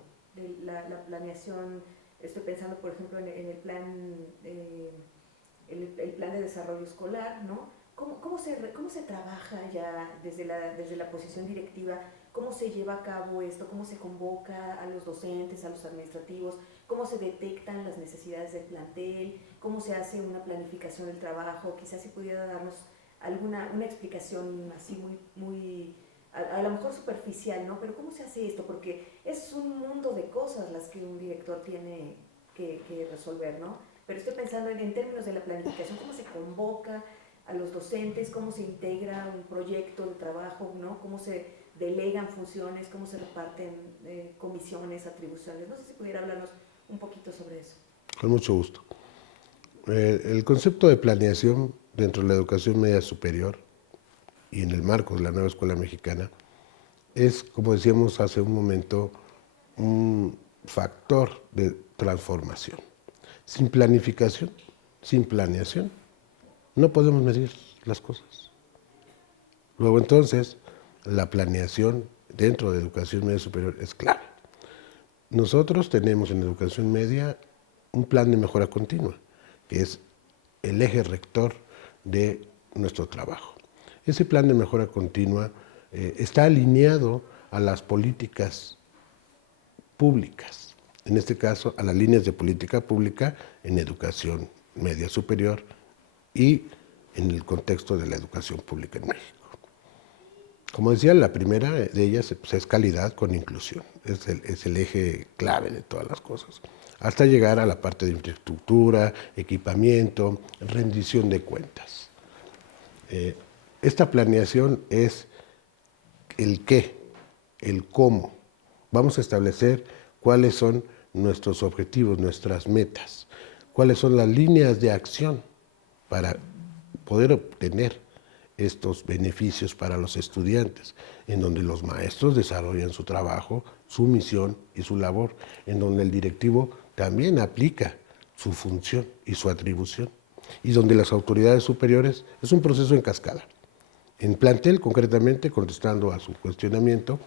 la planeación. Estoy pensando, por ejemplo, en el plan, el plan de desarrollo escolar, ¿no? ¿Cómo se trabaja ya desde la posición directiva? ¿Cómo se lleva a cabo esto? ¿Cómo se convoca a los docentes, a los administrativos? ¿Cómo se detectan las necesidades del plantel? ¿Cómo se hace una planificación del trabajo? Quizás si pudiera darnos una explicación así muy a lo mejor superficial, ¿no? Pero ¿cómo se hace esto? Porque es un mundo de cosas las que un director tiene que resolver, ¿no? Pero estoy pensando en términos de la planificación, ¿cómo se convoca a los docentes? ¿Cómo se integra un proyecto de trabajo, ¿no? ¿Cómo se delegan funciones? ¿Cómo se reparten comisiones, atribuciones? No sé si pudiera hablarnos un poquito sobre eso. Con mucho gusto. El concepto de planeación dentro de la educación media superior y en el marco de la nueva escuela mexicana es, como decíamos hace un momento, un factor de transformación. Sin planificación, sin planeación, no podemos medir las cosas. Luego entonces, la planeación dentro de educación media superior es clave. Nosotros tenemos en educación media un plan de mejora continua, que es el eje rector de nuestro trabajo. Ese plan de mejora continua está alineado a las políticas públicas. en este caso a las líneas de política pública en educación media superior y en el contexto de la educación pública en México. Como decía, la primera de ellas pues, es calidad con inclusión, es el eje clave de todas las cosas, hasta llegar a la parte de infraestructura, equipamiento, rendición de cuentas. Esta planeación es el qué, el cómo. Vamos a establecer cuáles son nuestros objetivos, nuestras metas, cuáles son las líneas de acción para poder obtener estos beneficios para los estudiantes, en donde los maestros desarrollan su trabajo, su misión y su labor, en donde el directivo también aplica su función y su atribución, y donde las autoridades superiores es un proceso en cascada. En plantel, concretamente, contestando a su cuestionamiento,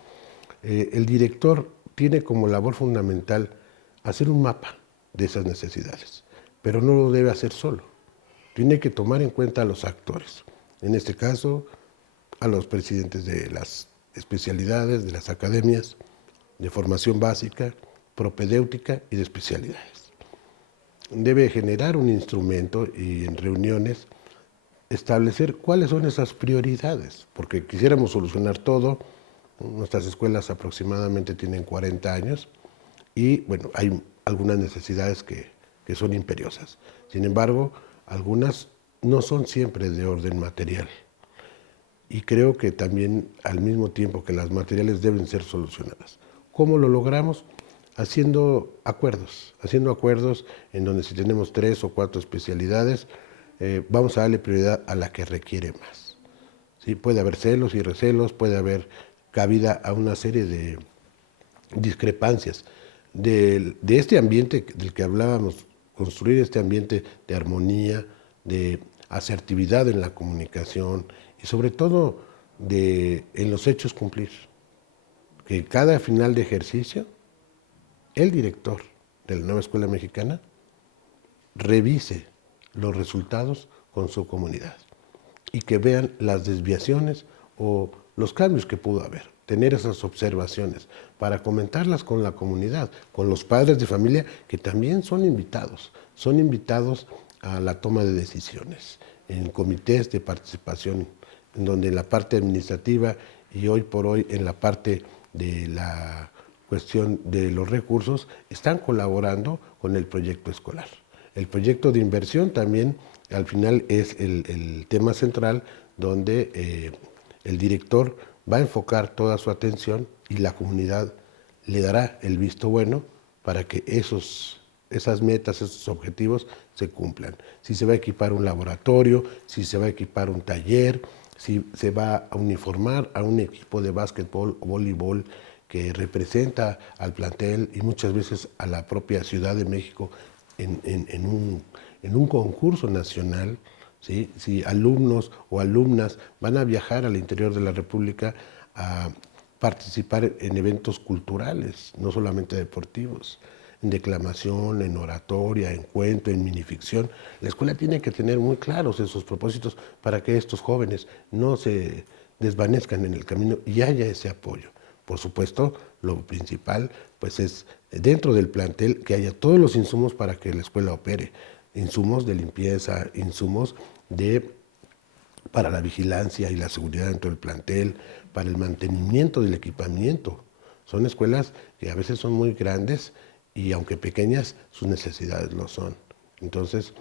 el director tiene como labor fundamental hacer un mapa de esas necesidades, pero no lo debe hacer solo. Tiene que tomar en cuenta a los actores, en este caso a los presidentes de las especialidades, de las academias de formación básica, propedéutica y de especialidades. Debe generar un instrumento y en reuniones establecer cuáles son esas prioridades, porque quisiéramos solucionar todo. Nuestras escuelas aproximadamente tienen 40 años y bueno, hay algunas necesidades que son imperiosas. Sin embargo, algunas no son siempre de orden material. Y creo que también al mismo tiempo que las materiales deben ser solucionadas. ¿Cómo lo logramos? Haciendo acuerdos en donde si tenemos 3 o 4 especialidades, vamos a darle prioridad a la que requiere más. ¿Sí? Puede haber celos y recelos, puede haber cabida a una serie de discrepancias. De este ambiente del que hablábamos, construir este ambiente de armonía, de asertividad en la comunicación y sobre todo en los hechos cumplir. Que cada final de ejercicio, el director de la nueva escuela mexicana revise los resultados con su comunidad y que vean las desviaciones o los cambios que pudo haber, tener esas observaciones para comentarlas con la comunidad, con los padres de familia que también son invitados a la toma de decisiones, en comités de participación, en donde en la parte administrativa y hoy por hoy en la parte de la cuestión de los recursos están colaborando con el proyecto escolar. El proyecto de inversión también al final es el tema central donde el director va a enfocar toda su atención y la comunidad le dará el visto bueno para que esas metas, esos objetivos se cumplan. Si se va a equipar un laboratorio, si se va a equipar un taller, si se va a uniformar a un equipo de básquetbol o voleibol que representa al plantel y muchas veces a la propia Ciudad de México en un concurso nacional, ¿sí? Si alumnos o alumnas van a viajar al interior de la República a participar en eventos culturales, no solamente deportivos, en declamación, en oratoria, en cuento, en minificción. La escuela tiene que tener muy claros esos propósitos para que estos jóvenes no se desvanezcan en el camino y haya ese apoyo. Por supuesto, lo principal pues es dentro del plantel que haya todos los insumos para que la escuela opere, insumos de limpieza, insumos para la vigilancia y la seguridad dentro del plantel, para el mantenimiento del equipamiento. Son escuelas que a veces son muy grandes y aunque pequeñas, sus necesidades lo son. Entonces,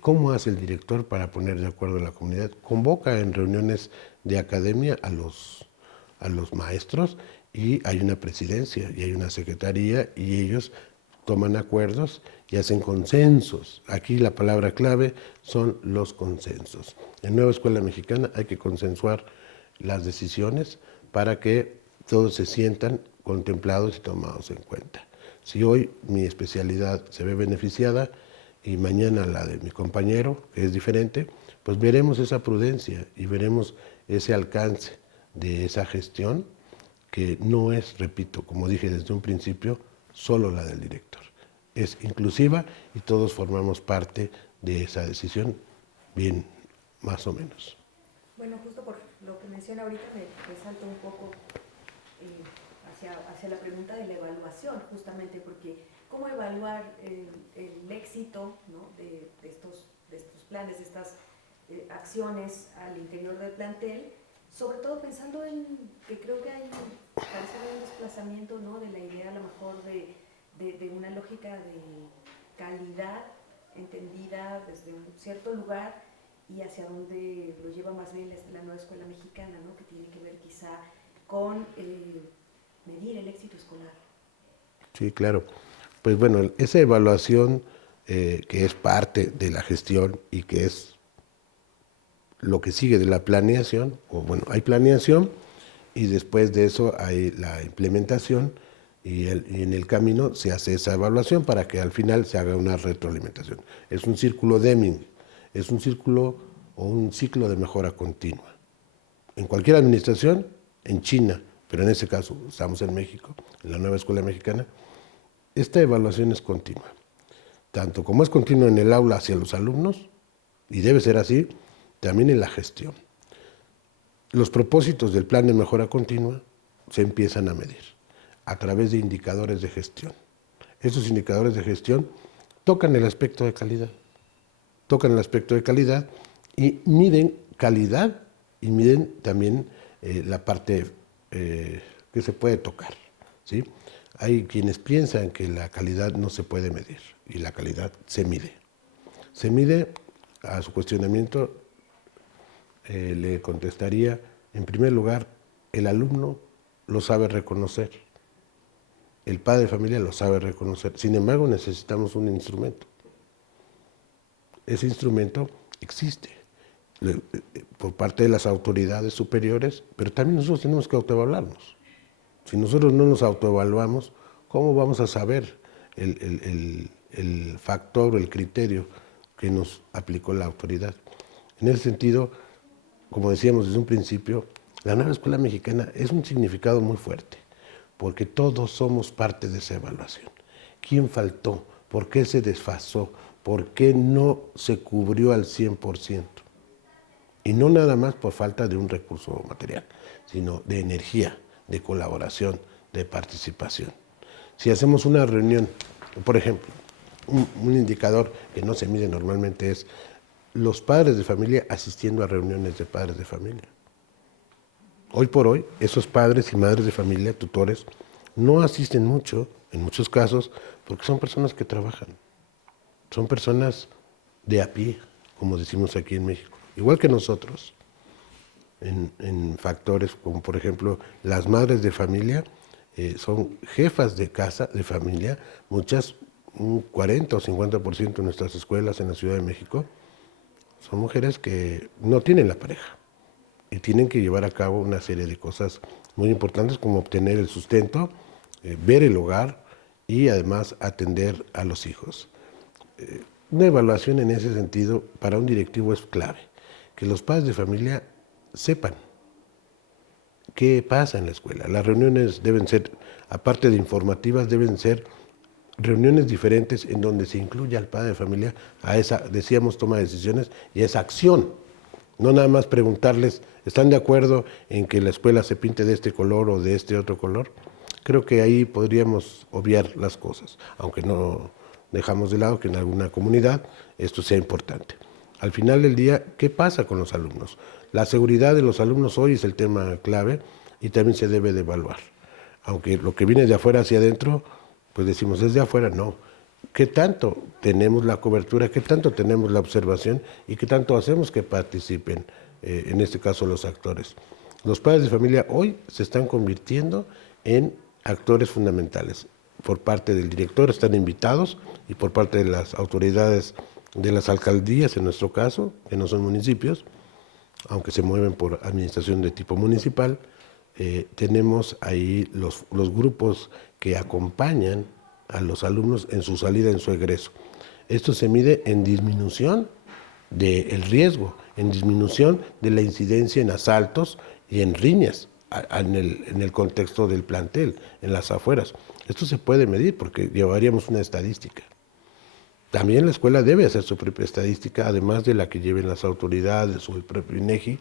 ¿cómo hace el director para poner de acuerdo a la comunidad? Convoca en reuniones de academia a los maestros y hay una presidencia y hay una secretaría y ellos toman acuerdos y hacen consensos. Aquí la palabra clave son los consensos. En Nueva Escuela Mexicana hay que consensuar las decisiones para que todos se sientan contemplados y tomados en cuenta. Si hoy mi especialidad se ve beneficiada y mañana la de mi compañero, que es diferente, pues veremos esa prudencia y veremos ese alcance de esa gestión que no es, repito, como dije desde un principio, solo la del director. Es inclusiva y todos formamos parte de esa decisión, bien, más o menos. Bueno, justo por lo que menciona ahorita me resalta un poco hacia la pregunta de la evaluación, justamente, porque cómo evaluar el éxito, ¿no?, de estos planes, de estas acciones al interior del plantel, sobre todo pensando en que creo que parece haber un desplazamiento, ¿no?, de la idea a lo mejor de una lógica de calidad entendida desde un cierto lugar y hacia donde lo lleva más bien la nueva escuela mexicana, ¿no?, que tiene que ver quizá con medir el éxito escolar. Sí, claro. Pues bueno, esa evaluación que es parte de la gestión y que es lo que sigue de la planeación, o bueno, hay planeación y después de eso hay la implementación y en el camino se hace esa evaluación para que al final se haga una retroalimentación. Es un círculo Deming, es un círculo o un ciclo de mejora continua. En cualquier administración, en China, pero en ese caso estamos en México, en la nueva escuela mexicana, esta evaluación es continua. Tanto como es continua en el aula hacia los alumnos, y debe ser así, también en la gestión. Los propósitos del plan de mejora continua se empiezan a medir a través de indicadores de gestión. Esos indicadores de gestión tocan el aspecto de calidad. Tocan el aspecto de calidad y miden calidad y miden también la parte que se puede tocar, ¿sí? Hay quienes piensan que la calidad no se puede medir y la calidad se mide. Se mide, a su cuestionamiento le contestaría, en primer lugar, el alumno lo sabe reconocer, el padre de familia lo sabe reconocer, sin embargo necesitamos un instrumento. Ese instrumento existe por parte de las autoridades superiores, pero también nosotros tenemos que autoevaluarnos. Si nosotros no nos autoevaluamos, ¿cómo vamos a saber el factor o el criterio que nos aplicó la autoridad? En ese sentido, como decíamos desde un principio, la nueva escuela mexicana es un significado muy fuerte, porque todos somos parte de esa evaluación. ¿Quién faltó? ¿Por qué se desfasó? ¿Por qué no se cubrió al 100%? Y no nada más por falta de un recurso material, sino de energía, de colaboración, de participación. Si hacemos una reunión, por ejemplo, un indicador que no se mide normalmente es los padres de familia asistiendo a reuniones de padres de familia. Hoy por hoy, esos padres y madres de familia, tutores, no asisten mucho, en muchos casos, porque son personas que trabajan. Son personas de a pie, como decimos aquí en México. Igual que nosotros, en factores como, por ejemplo, las madres de familia son jefas de casa, de familia, muchas, un 40 o 50% de nuestras escuelas en la Ciudad de México, son mujeres que no tienen la pareja y tienen que llevar a cabo una serie de cosas muy importantes como obtener el sustento, ver el hogar y además atender a los hijos. Una evaluación en ese sentido para un directivo es clave, que los padres de familia sepan qué pasa en la escuela. Las reuniones deben ser, aparte de informativas, deben ser reuniones diferentes en donde se incluya al padre de familia a esa, decíamos, toma de decisiones y a esa acción. No nada más preguntarles, ¿están de acuerdo en que la escuela se pinte de este color o de este otro color? Creo que ahí podríamos obviar las cosas, aunque no dejamos de lado que en alguna comunidad esto sea importante. Al final del día, ¿qué pasa con los alumnos? La seguridad de los alumnos hoy es el tema clave y también se debe de evaluar. Aunque lo que viene de afuera hacia adentro, pues decimos, es de afuera, no. ¿Qué tanto tenemos la cobertura? ¿Qué tanto tenemos la observación? ¿Y qué tanto hacemos que participen, en este caso, los actores? Los padres de familia hoy se están convirtiendo en actores fundamentales. Por parte del director están invitados y por parte de las autoridades de las alcaldías, en nuestro caso, que no son municipios, aunque se mueven por administración de tipo municipal, tenemos ahí los grupos que acompañan a los alumnos en su salida, en su egreso. Esto se mide en disminución del riesgo, en disminución de la incidencia en asaltos y en riñas en el contexto del plantel, en las afueras. Esto se puede medir porque llevaríamos una estadística. También la escuela debe hacer su propia estadística, además de la que lleven las autoridades o el propio INEGI,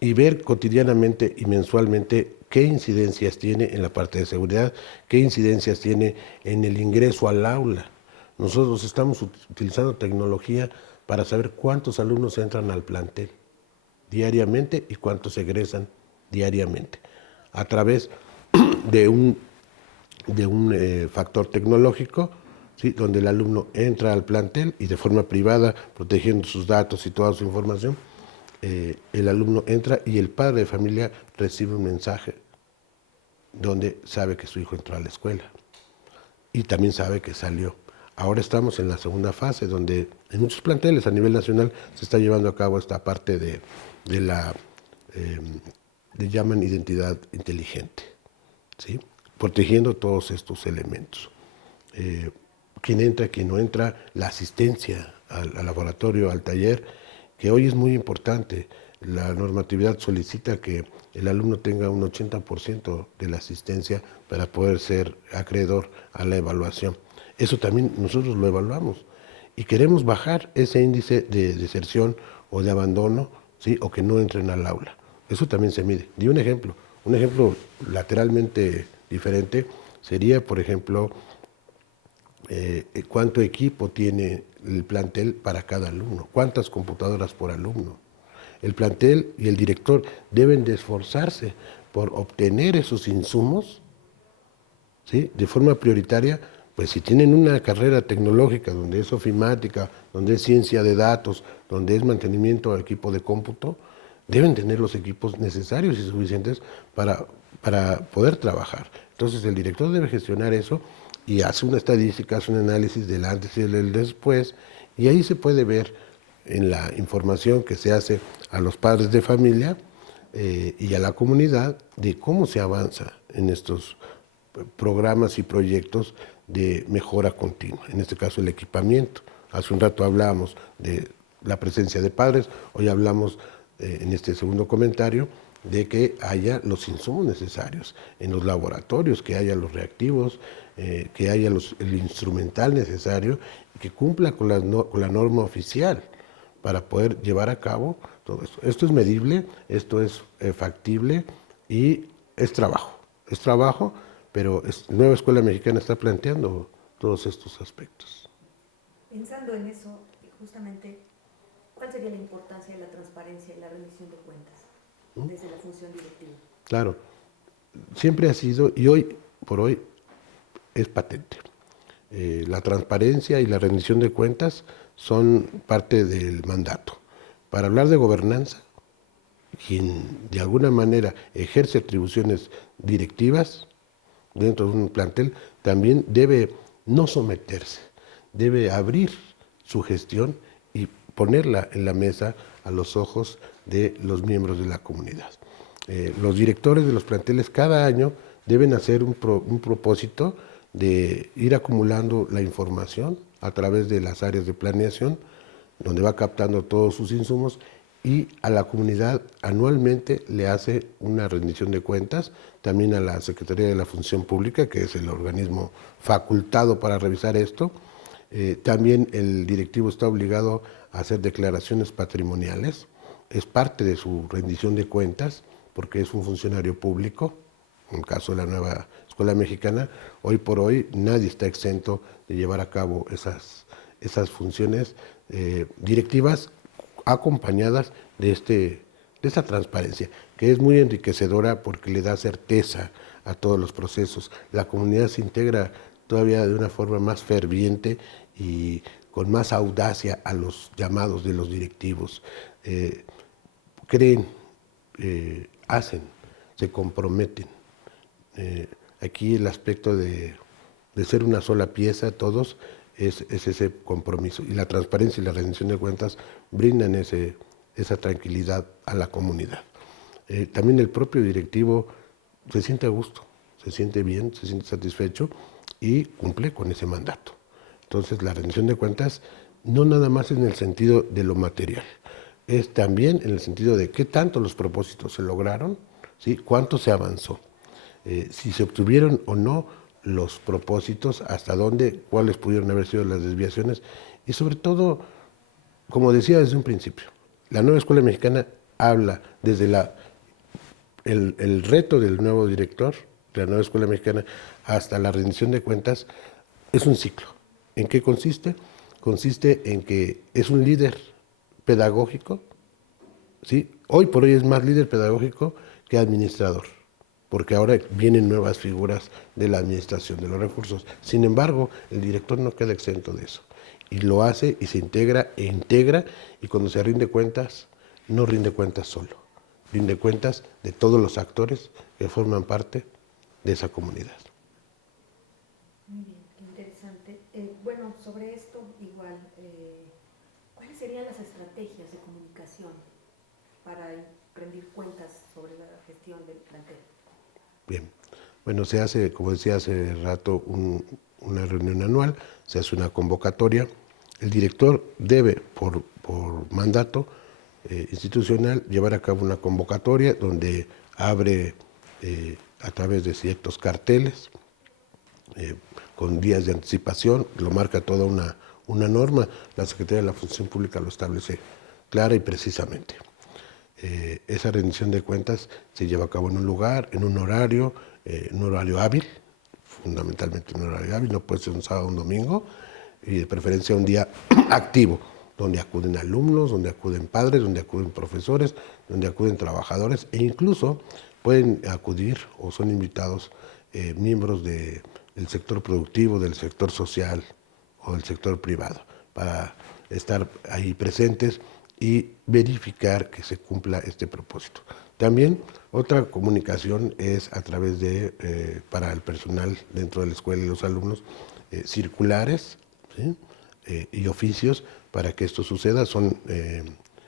y ver cotidianamente y mensualmente qué incidencias tiene en la parte de seguridad, qué incidencias tiene en el ingreso al aula. Nosotros estamos utilizando tecnología para saber cuántos alumnos entran al plantel diariamente y cuántos egresan diariamente, a través de un factor tecnológico, ¿sí?, donde el alumno entra al plantel y de forma privada, protegiendo sus datos y toda su información, el alumno entra y el padre de familia recibe un mensaje donde sabe que su hijo entró a la escuela y también sabe que salió. Ahora estamos en la segunda fase, donde en muchos planteles a nivel nacional se está llevando a cabo esta parte de la, le llaman identidad inteligente, ¿sí?, protegiendo todos estos elementos. Quién entra, quién no entra, la asistencia al laboratorio, al taller, que hoy es muy importante. La normatividad solicita que el alumno tenga un 80% de la asistencia para poder ser acreedor a la evaluación. Eso también nosotros lo evaluamos y queremos bajar ese índice de deserción o de abandono, ¿sí?, o que no entren al aula. Eso también se mide. Di un ejemplo lateralmente diferente sería, por ejemplo, cuánto equipo tiene el plantel para cada alumno, cuántas computadoras por alumno. El plantel y el director deben de esforzarse por obtener esos insumos, ¿sí?, de forma prioritaria. Pues si tienen una carrera tecnológica donde es ofimática, donde es ciencia de datos, donde es mantenimiento al equipo de cómputo, deben tener los equipos necesarios y suficientes para poder trabajar. Entonces el director debe gestionar eso y hace una estadística, hace un análisis del antes y del después, y ahí se puede ver en la información que se hace a los padres de familia y a la comunidad de cómo se avanza en estos programas y proyectos de mejora continua, en este caso el equipamiento. Hace un rato hablábamos de la presencia de padres, hoy hablamos en este segundo comentario de que haya los insumos necesarios en los laboratorios, que haya los reactivos, que haya el instrumental necesario, que cumpla con la norma oficial para poder llevar a cabo todo esto. Esto es medible, esto es factible y es trabajo, pero Nueva Escuela Mexicana está planteando todos estos aspectos. Pensando en eso, justamente, ¿cuál sería la importancia de la transparencia y la rendición de cuentas desde la función directiva? Claro, siempre ha sido, y hoy por hoy es patente. La transparencia y la rendición de cuentas son parte del mandato. Para hablar de gobernanza, quien de alguna manera ejerce atribuciones directivas dentro de un plantel, también debe no someterse, debe abrir su gestión y ponerla en la mesa a los ojos de los miembros de la comunidad. Los directores de los planteles cada año deben hacer un propósito de ir acumulando la información a través de las áreas de planeación, donde va captando todos sus insumos, y a la comunidad anualmente le hace una rendición de cuentas, también a la Secretaría de la Función Pública, que es el organismo facultado para revisar esto. También el directivo está obligado a hacer declaraciones patrimoniales, es parte de su rendición de cuentas, porque es un funcionario público. En el caso de la Nueva Escuela Mexicana, hoy por hoy nadie está exento de llevar a cabo esas funciones directivas, acompañadas de esa transparencia, que es muy enriquecedora porque le da certeza a todos los procesos. La comunidad se integra todavía de una forma más ferviente y con más audacia a los llamados de los directivos. Creen, hacen, se comprometen. Aquí el aspecto de ser una sola pieza, todos, es ese compromiso. Y la transparencia y la rendición de cuentas brindan esa tranquilidad a la comunidad. También el propio directivo se siente a gusto, se siente bien, se siente satisfecho y cumple con ese mandato. Entonces la rendición de cuentas no nada más en el sentido de lo material, es también en el sentido de qué tanto los propósitos se lograron, ¿sí?, cuánto se avanzó, si se obtuvieron o no los propósitos, hasta dónde, cuáles pudieron haber sido las desviaciones y sobre todo, como decía desde un principio, la Nueva Escuela Mexicana habla desde la el reto del nuevo director de la nueva Escuela Mexicana hasta la rendición de cuentas es un ciclo. ¿En qué consiste? Consiste en que es un líder pedagógico, ¿sí? Hoy por hoy es más líder pedagógico que administrador, porque ahora vienen nuevas figuras de la administración de los recursos. Sin embargo, el director no queda exento de eso, y lo hace y se integra e integra, y cuando se rinde cuentas, no rinde cuentas solo, rinde cuentas de todos los actores que forman parte de esa comunidad. Muy bien, qué interesante. Bueno, sobre esto igual, ¿cuáles serían las estrategias de comunicación para rendir cuentas sobre la gestión del plantel? Bien, bueno, se hace, como decía hace rato, una reunión anual, se hace una convocatoria. El director debe, por mandato institucional, llevar a cabo una convocatoria donde abre a través de ciertos carteles, con días de anticipación, lo marca toda una norma, la Secretaría de la Función Pública lo establece clara y precisamente. Esa rendición de cuentas se lleva a cabo en un lugar, en un horario hábil, fundamentalmente un horario hábil, no puede ser un sábado o un domingo, y de preferencia un día activo, donde acuden alumnos, donde acuden padres, donde acuden profesores, donde acuden trabajadores, e incluso pueden acudir o son invitados miembros del sector productivo, del sector social o del sector privado, para estar ahí presentes y verificar que se cumpla este propósito. También otra comunicación es a través de, para el personal dentro de la escuela y los alumnos, circulares, ¿sí? Y oficios para que esto suceda. Son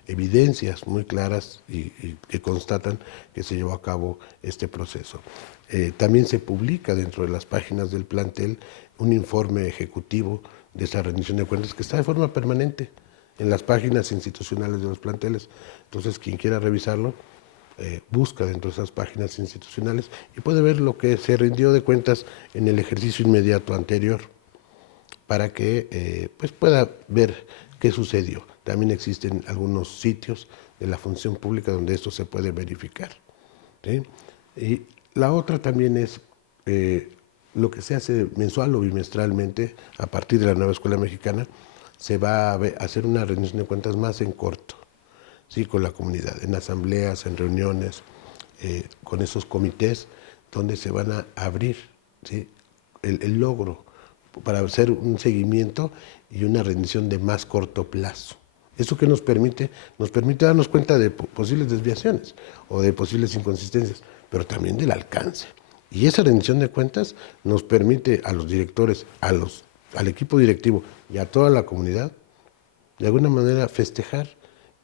evidencias muy claras y que constatan que se llevó a cabo este proceso. También se publica dentro de las páginas del plantel un informe ejecutivo de esa rendición de cuentas que está de forma permanente en las páginas institucionales de los planteles. Entonces, quien quiera revisarlo, busca dentro de esas páginas institucionales y puede ver lo que se rindió de cuentas en el ejercicio inmediato anterior, para que pues pueda ver qué sucedió. También existen algunos sitios de la función pública donde esto se puede verificar, ¿sí? Y la otra también es lo que se hace mensual o bimestralmente a partir de la nueva Escuela Mexicana. Se va a hacer una rendición de cuentas más en corto, ¿sí? Con la comunidad, en asambleas, en reuniones, con esos comités donde se van a abrir, ¿sí? el logro para hacer un seguimiento y una rendición de más corto plazo. ¿Eso qué nos permite? Nos permite darnos cuenta de posibles desviaciones o de posibles inconsistencias, pero también del alcance. Y esa rendición de cuentas nos permite a los directores, al equipo directivo y a toda la comunidad, de alguna manera festejar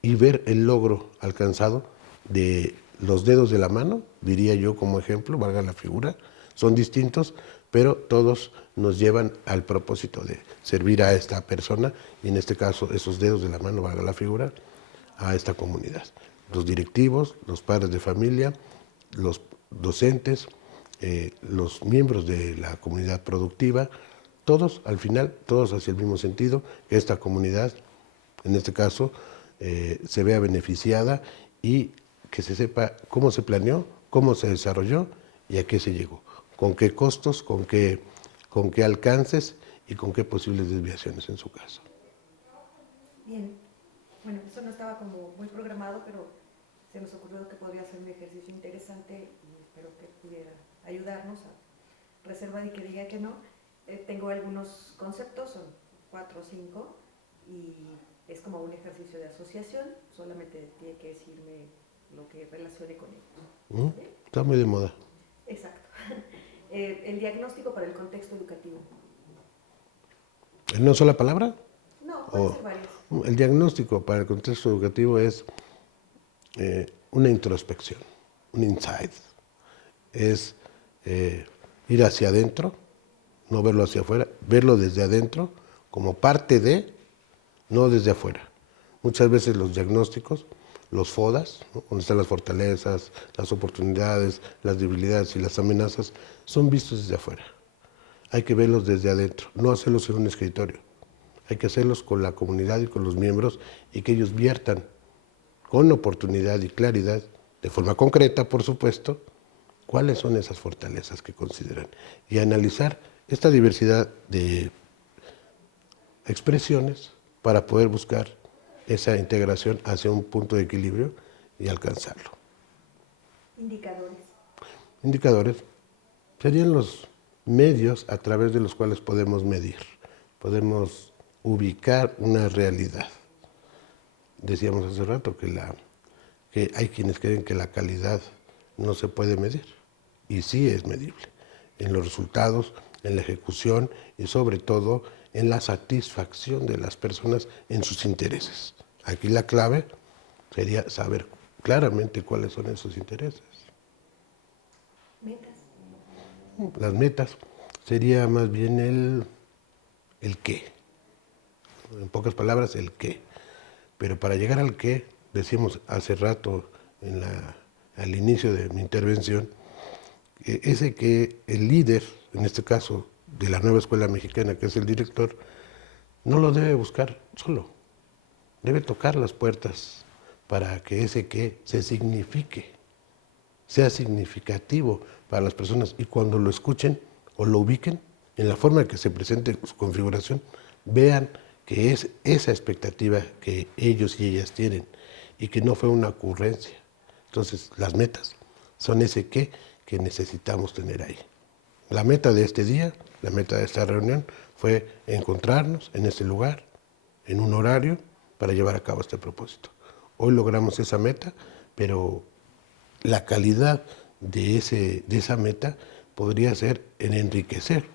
y ver el logro alcanzado de los dedos de la mano, diría yo como ejemplo, valga la figura, son distintos, pero todos nos llevan al propósito de servir a esta persona, y en este caso esos dedos de la mano, valga la figura, a esta comunidad. Los directivos, los padres de familia, los docentes, los miembros de la comunidad productiva, todos al final, todos hacia el mismo sentido, que esta comunidad, en este caso, se vea beneficiada y que se sepa cómo se planeó, cómo se desarrolló y a qué se llegó, con qué costos, con qué alcances y con qué posibles desviaciones en su caso. Bien, bueno, eso no estaba como muy programado, pero se nos ocurrió que podría ser un ejercicio interesante y espero que pudiera ayudarnos a reserva de que diga que no. Tengo algunos conceptos, son 4 o 5, y es como un ejercicio de asociación, solamente tiene que decirme lo que relacione con ellos. Está muy de moda. Exacto. El diagnóstico para el contexto educativo. ¿En una sola palabra? No, pueden ser varias. El diagnóstico para el contexto educativo es una introspección, un insight. Es ir hacia adentro, no verlo hacia afuera, verlo desde adentro como parte de, no desde afuera. Muchas veces los diagnósticos, los FODAS, ¿no? Donde están las fortalezas, las oportunidades, las debilidades y las amenazas, son vistos desde afuera. Hay que verlos desde adentro, no hacerlos en un escritorio. Hay que hacerlos con la comunidad y con los miembros, y que ellos viertan con oportunidad y claridad de forma concreta, por supuesto, cuáles son esas fortalezas que consideran y analizar esta diversidad de expresiones para poder buscar esa integración hacia un punto de equilibrio y alcanzarlo. Indicadores. Indicadores serían los medios a través de los cuales podemos medir, podemos ubicar una realidad. Decíamos hace rato que hay quienes creen que la calidad no se puede medir, y sí es medible, en los resultados, en la ejecución y sobre todo en la satisfacción de las personas en sus intereses. Aquí la clave sería saber claramente cuáles son esos intereses. Metas. Las metas sería más bien el qué. En pocas palabras, el qué. Pero para llegar al qué, decimos hace rato al inicio de mi intervención, ese que el líder, en este caso de la nueva escuela mexicana, que es el director, no lo debe buscar solo. Debe tocar las puertas para que ese qué se signifique, sea significativo para las personas, y cuando lo escuchen o lo ubiquen en la forma que se presente su configuración, vean que es esa expectativa que ellos y ellas tienen y que no fue una ocurrencia. Entonces, las metas son ese qué que necesitamos tener ahí. La meta de este día, la meta de esta reunión, fue encontrarnos en este lugar, en un horario, para llevar a cabo este propósito. Hoy logramos esa meta, pero la calidad de esa meta podría ser en enriquecer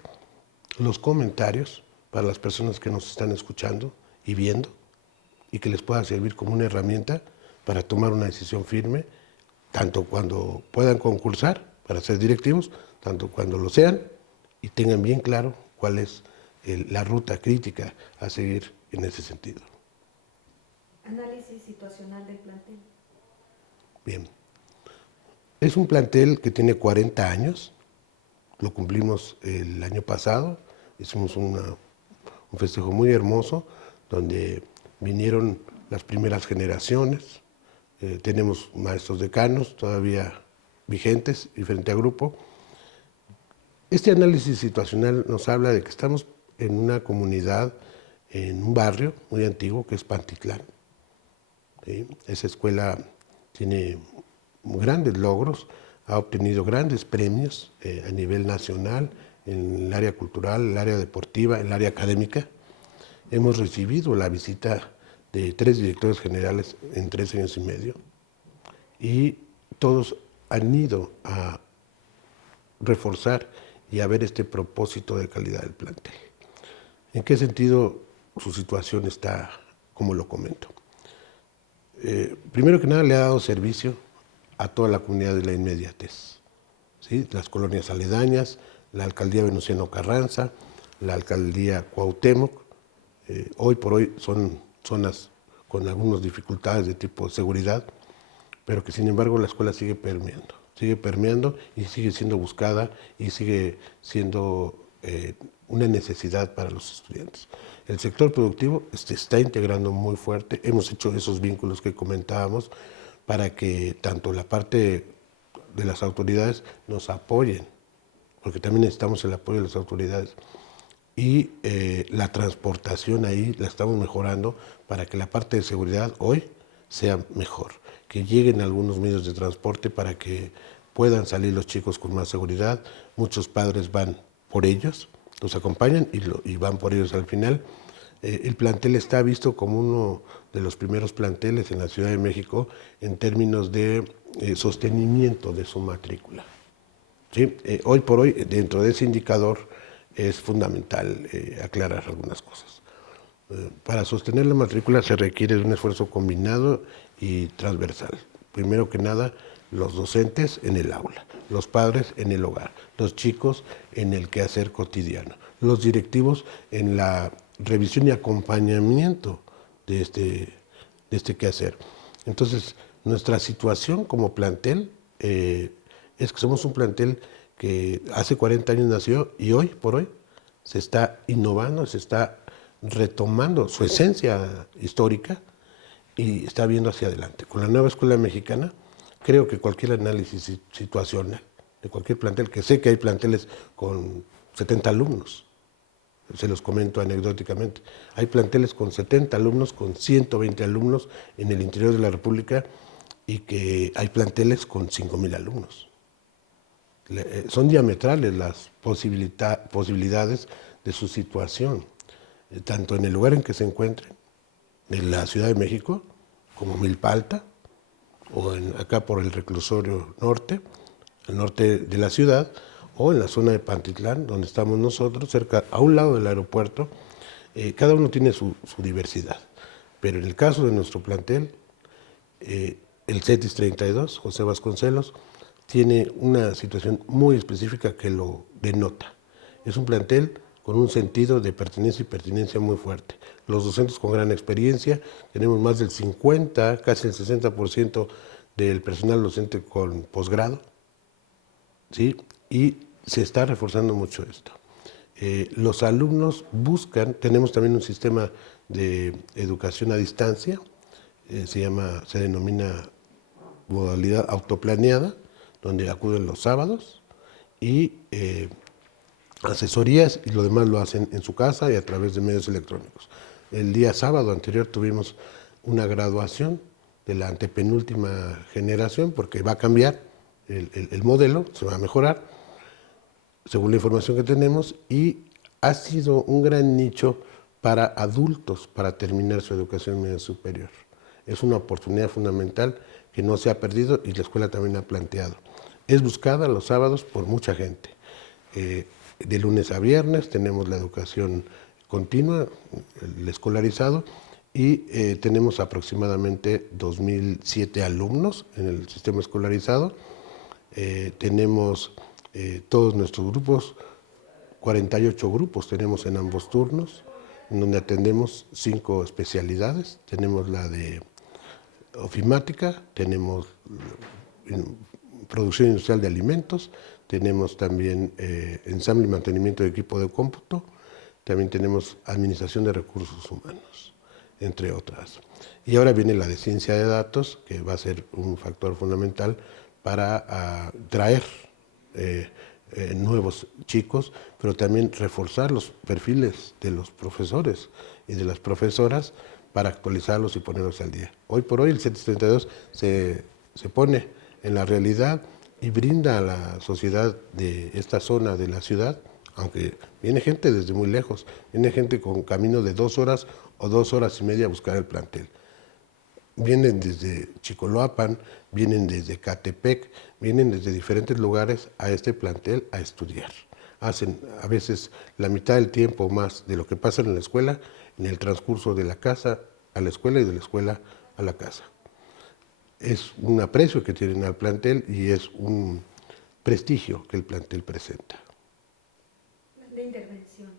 los comentarios para las personas que nos están escuchando y viendo, y que les pueda servir como una herramienta para tomar una decisión firme, tanto cuando puedan concursar para ser directivos, tanto cuando lo sean y tengan bien claro cuál es la ruta crítica a seguir en ese sentido. Análisis situacional del plantel. Bien. Es un plantel que tiene 40 años, lo cumplimos el año pasado, hicimos un festejo muy hermoso donde vinieron las primeras generaciones, tenemos maestros decanos todavía vigentes y frente a grupo. Este análisis situacional nos habla de que estamos en una comunidad, en un barrio muy antiguo que es Pantitlán. ¿Sí? Esa escuela tiene grandes logros, ha obtenido grandes premios a nivel nacional en el área cultural, en el área deportiva, en el área académica. Hemos recibido la visita de 3 directores generales en 3 años y medio, y todos han ido a reforzar y a ver este propósito de calidad del plantel. ¿En qué sentido su situación está, como lo comento? Primero que nada, le ha dado servicio a toda la comunidad de la inmediatez, ¿sí? Las colonias aledañas, la alcaldía Venustiano Carranza, la alcaldía Cuauhtémoc. Hoy por hoy son zonas con algunas dificultades de tipo seguridad, pero que sin embargo la escuela sigue permeando y sigue siendo buscada y sigue siendo una necesidad para los estudiantes. El sector productivo se está integrando muy fuerte, hemos hecho esos vínculos que comentábamos para que tanto la parte de las autoridades nos apoyen, porque también necesitamos el apoyo de las autoridades, y la transportación ahí la estamos mejorando para que la parte de seguridad hoy sea mejor, que lleguen algunos medios de transporte para que puedan salir los chicos con más seguridad. Muchos padres van por ellos, los acompañan y van por ellos al final. El plantel está visto como uno de los primeros planteles en la Ciudad de México en términos de sostenimiento de su matrícula. ¿Sí? Hoy por hoy, dentro de ese indicador, es fundamental aclarar algunas cosas. Para sostener la matrícula se requiere de un esfuerzo combinado y transversal. Primero que nada, los docentes en el aula, los padres en el hogar, los chicos en el quehacer cotidiano, los directivos en la revisión y acompañamiento de este quehacer. Entonces, nuestra situación como plantel es que somos un plantel que hace 40 años nació y hoy por hoy se está innovando, se está retomando su esencia histórica y está viendo hacia adelante. Con la nueva escuela mexicana creo que cualquier análisis situacional de cualquier plantel, que sé que hay planteles con 70 alumnos, se los comento anecdóticamente, hay planteles con 70 alumnos, con 120 alumnos en el interior de la República y que hay planteles con 5,000 alumnos. Son diametrales las posibilidades de su situación, tanto en el lugar en que se encuentren, en la Ciudad de México, como Milpa Alta, o acá por el reclusorio norte, al norte de la ciudad, o en la zona de Pantitlán, donde estamos nosotros, cerca, a un lado del aeropuerto. Cada uno tiene su diversidad, pero en el caso de nuestro plantel, el CETIS 32, José Vasconcelos, tiene una situación muy específica que lo denota. Es un plantel con un sentido de pertenencia y pertinencia muy fuerte. Los docentes con gran experiencia, tenemos más del 50, casi el 60% del personal docente con posgrado, ¿sí? Y se está reforzando mucho esto. Los alumnos buscan, tenemos también un sistema de educación a distancia, se denomina modalidad autoplaneada, donde acuden los sábados y asesorías y lo demás lo hacen en su casa y a través de medios electrónicos. El día sábado anterior tuvimos una graduación de la antepenúltima generación porque va a cambiar el modelo, se va a mejorar según la información que tenemos y ha sido un gran nicho para adultos para terminar su educación media superior. Es una oportunidad fundamental que no se ha perdido y la escuela también ha planteado. Es buscada los sábados por mucha gente. De lunes a viernes tenemos la educación continua, el escolarizado, y tenemos aproximadamente 2,007 alumnos en el sistema escolarizado. Tenemos todos nuestros grupos, 48 grupos tenemos en ambos turnos, en donde atendemos 5 especialidades. Tenemos la de ofimática, tenemos producción industrial de alimentos, tenemos también ensamble y mantenimiento de equipo de cómputo, también tenemos administración de recursos humanos, entre otras. Y ahora viene la de ciencia de datos, que va a ser un factor fundamental para traer nuevos chicos, pero también reforzar los perfiles de los profesores y de las profesoras para actualizarlos y ponerlos al día. Hoy por hoy el CETIS 32 se pone en la realidad y brinda a la sociedad de esta zona de la ciudad, aunque viene gente desde muy lejos, viene gente con camino de 2 horas o 2 horas y media a buscar el plantel. Vienen desde Chicoloapan, vienen desde Catepec, vienen desde diferentes lugares a este plantel a estudiar. Hacen a veces la mitad del tiempo más de lo que pasa en la escuela, en el transcurso de la casa a la escuela y de la escuela a la casa. Es un aprecio que tienen al plantel y es un prestigio que el plantel presenta. De intervención.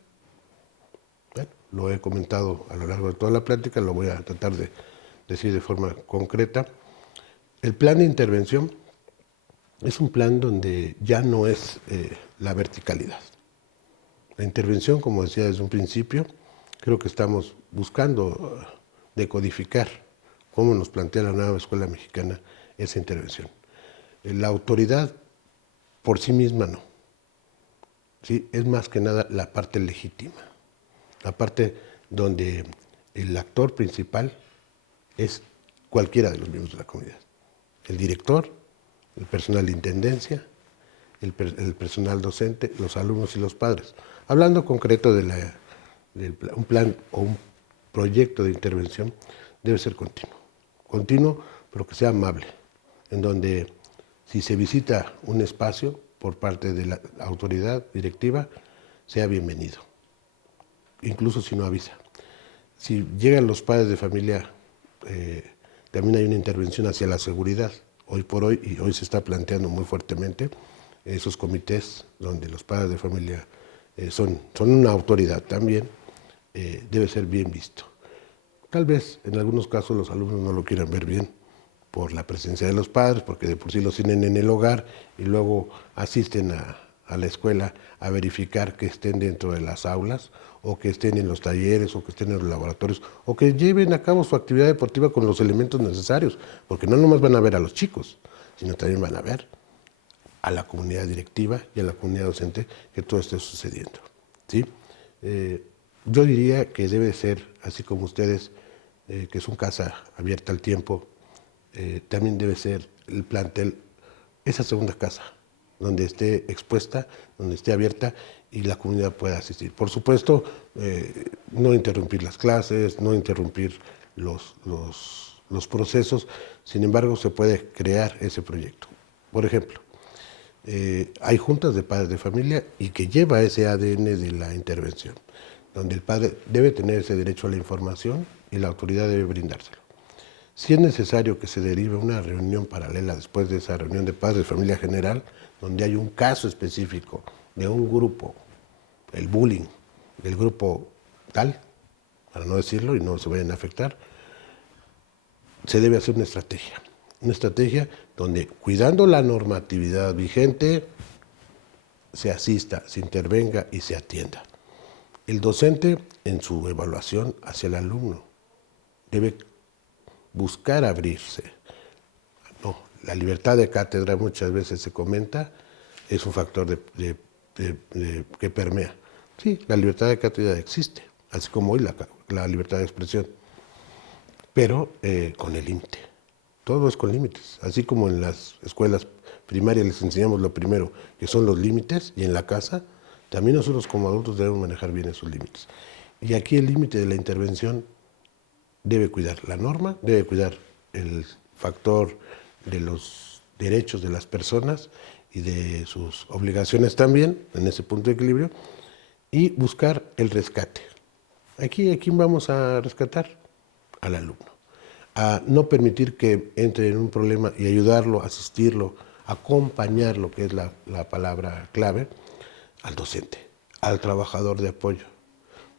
Bueno, lo he comentado a lo largo de toda la plática, lo voy a tratar de decir de forma concreta. El plan de intervención es un plan donde ya no es la verticalidad. La intervención, como decía desde un principio, creo que estamos buscando decodificar cómo nos plantea la nueva escuela mexicana esa intervención. La autoridad por sí misma no. ¿Sí? Es más que nada la parte legítima, la parte donde el actor principal es cualquiera de los miembros de la comunidad. El director, el personal de intendencia, el personal docente, los alumnos y los padres. Hablando concreto de un plan o un proyecto de intervención, debe ser continuo, pero que sea amable, en donde si se visita un espacio por parte de la autoridad directiva, sea bienvenido, incluso si no avisa. Si llegan los padres de familia, también hay una intervención hacia la seguridad. Hoy por hoy, y hoy se está planteando muy fuertemente, esos comités donde los padres de familia son una autoridad también, debe ser bien visto. Tal vez en algunos casos los alumnos no lo quieran ver bien por la presencia de los padres, porque de por sí los tienen en el hogar y luego asisten a la escuela a verificar que estén dentro de las aulas o que estén en los talleres o que estén en los laboratorios o que lleven a cabo su actividad deportiva con los elementos necesarios, porque no nomás van a ver a los chicos, sino también van a ver a la comunidad directiva y a la comunidad docente que todo esté sucediendo, ¿sí? Yo diría que debe ser, así como ustedes, que es un casa abierta al tiempo, también debe ser el plantel, esa segunda casa, donde esté expuesta, donde esté abierta y la comunidad pueda asistir. Por supuesto, no interrumpir las clases, no interrumpir los procesos, sin embargo, se puede crear ese proyecto. Por ejemplo, hay juntas de padres de familia y que lleva ese ADN de la intervención, donde el padre debe tener ese derecho a la información y la autoridad debe brindárselo. Si es necesario que se derive una reunión paralela después de esa reunión de padres de familia general, donde hay un caso específico de un grupo, el bullying, del grupo tal, para no decirlo y no se vayan a afectar, se debe hacer una estrategia donde, cuidando la normatividad vigente, se asista, se intervenga y se atienda. El docente, en su evaluación hacia el alumno, debe buscar abrirse. No, la libertad de cátedra muchas veces se comenta, es un factor que permea. Sí, la libertad de cátedra existe, así como hoy la libertad de expresión, pero con el límite. Todo es con límites, así como en las escuelas primarias les enseñamos lo primero, que son los límites, y en la casa también nosotros como adultos debemos manejar bien esos límites. Y aquí el límite de la intervención debe cuidar la norma, debe cuidar el factor de los derechos de las personas y de sus obligaciones también, en ese punto de equilibrio, y buscar el rescate. Aquí, ¿a quién vamos a rescatar? Al alumno. A no permitir que entre en un problema y ayudarlo, asistirlo, acompañarlo, que es la palabra clave, al docente, al trabajador de apoyo.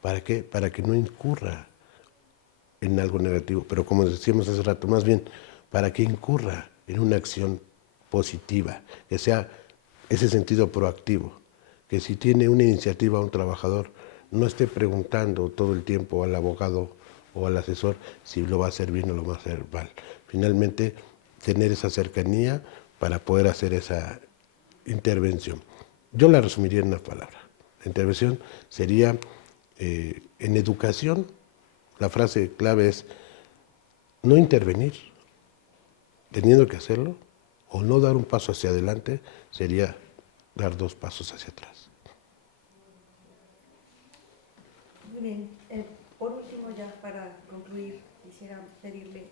¿Para qué? Para que no incurra en algo negativo, pero como decíamos hace rato, más bien para que incurra en una acción positiva, que sea ese sentido proactivo, que si tiene una iniciativa un trabajador, no esté preguntando todo el tiempo al abogado o al asesor si lo va a hacer bien o lo va a hacer mal. Finalmente, tener esa cercanía para poder hacer esa intervención. Yo la resumiría en una palabra. La intervención sería, en educación, la frase clave es no intervenir, teniendo que hacerlo, o no dar un paso hacia adelante, sería dar 2 pasos hacia atrás. Muy bien. Por último, ya para concluir, quisiera pedirle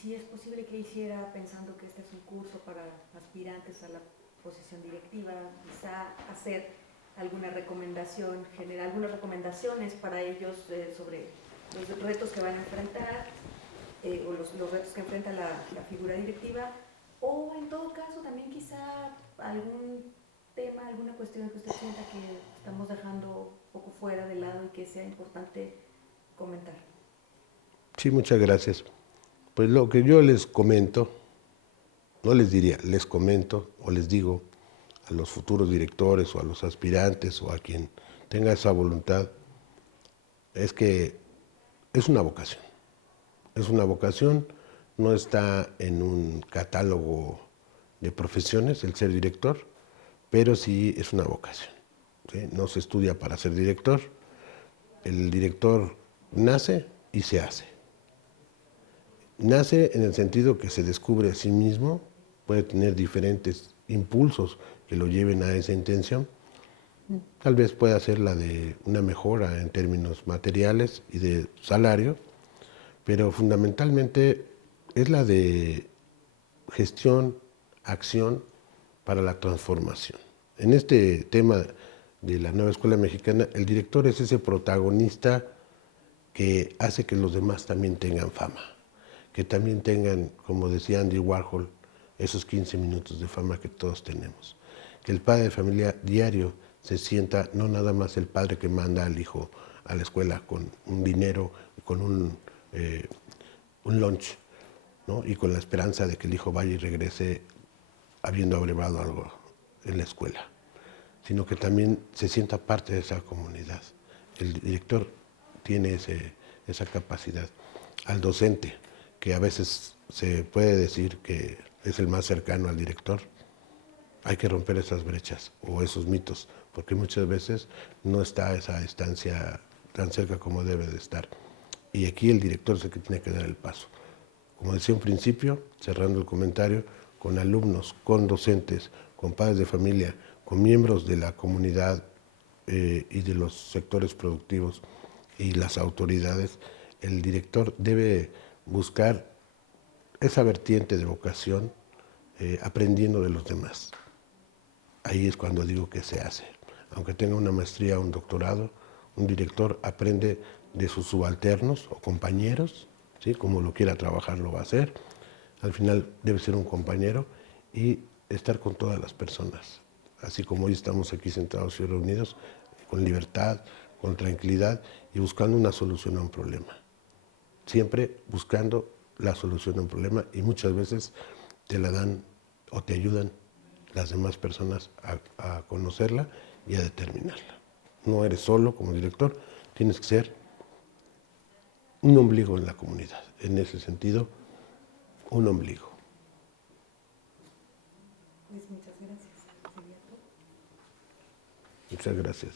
si es posible que hiciera, pensando que este es un curso para aspirantes a la posición directiva, quizá hacer alguna recomendación general, algunas recomendaciones para ellos sobre los retos que van a enfrentar o los retos que enfrenta la figura directiva, o en todo caso también quizá algún tema, alguna cuestión que usted sienta que estamos dejando un poco fuera de lado y que sea importante comentar. Sí, muchas gracias. Pues lo que yo les comento, no les diría, les comento o les digo a los futuros directores o a los aspirantes o a quien tenga esa voluntad, es que es una vocación. Es una vocación, no está en un catálogo de profesiones el ser director, pero sí es una vocación, ¿sí? No se estudia para ser director, el director nace y se hace. Nace en el sentido que se descubre a sí mismo, puede tener diferentes impulsos que lo lleven a esa intención. Tal vez pueda ser la de una mejora en términos materiales y de salario, pero fundamentalmente es la de gestión, acción para la transformación. En este tema de la nueva escuela mexicana, el director es ese protagonista que hace que los demás también tengan fama, que también tengan, como decía Andy Warhol, esos 15 minutos de fama que todos tenemos. Que el padre de familia diario se sienta no nada más el padre que manda al hijo a la escuela con un dinero, con un lunch, ¿no? Y con la esperanza de que el hijo vaya y regrese habiendo abrevado algo en la escuela, sino que también se sienta parte de esa comunidad. El director tiene esa capacidad. Al docente, que a veces se puede decir que es el más cercano al director. Hay que romper esas brechas o esos mitos, porque muchas veces no está esa distancia tan cerca como debe de estar. Y aquí el director es el que tiene que dar el paso. Como decía en principio, cerrando el comentario, con alumnos, con docentes, con padres de familia, con miembros de la comunidad y de los sectores productivos y las autoridades, el director debe buscar esa vertiente de vocación aprendiendo de los demás. Ahí es cuando digo que se hace. Aunque tenga una maestría o un doctorado, un director aprende de sus subalternos o compañeros, ¿sí? Como lo quiera trabajar lo va a hacer. Al final debe ser un compañero y estar con todas las personas. Así como hoy estamos aquí sentados y reunidos, con libertad, con tranquilidad y buscando una solución a un problema. Siempre buscando la solución a un problema y muchas veces te la dan o te ayudan las demás personas a conocerla y a determinarla. No eres solo como director, tienes que ser un ombligo en la comunidad. En ese sentido, un ombligo. Pues muchas gracias. Sería todo. Muchas gracias.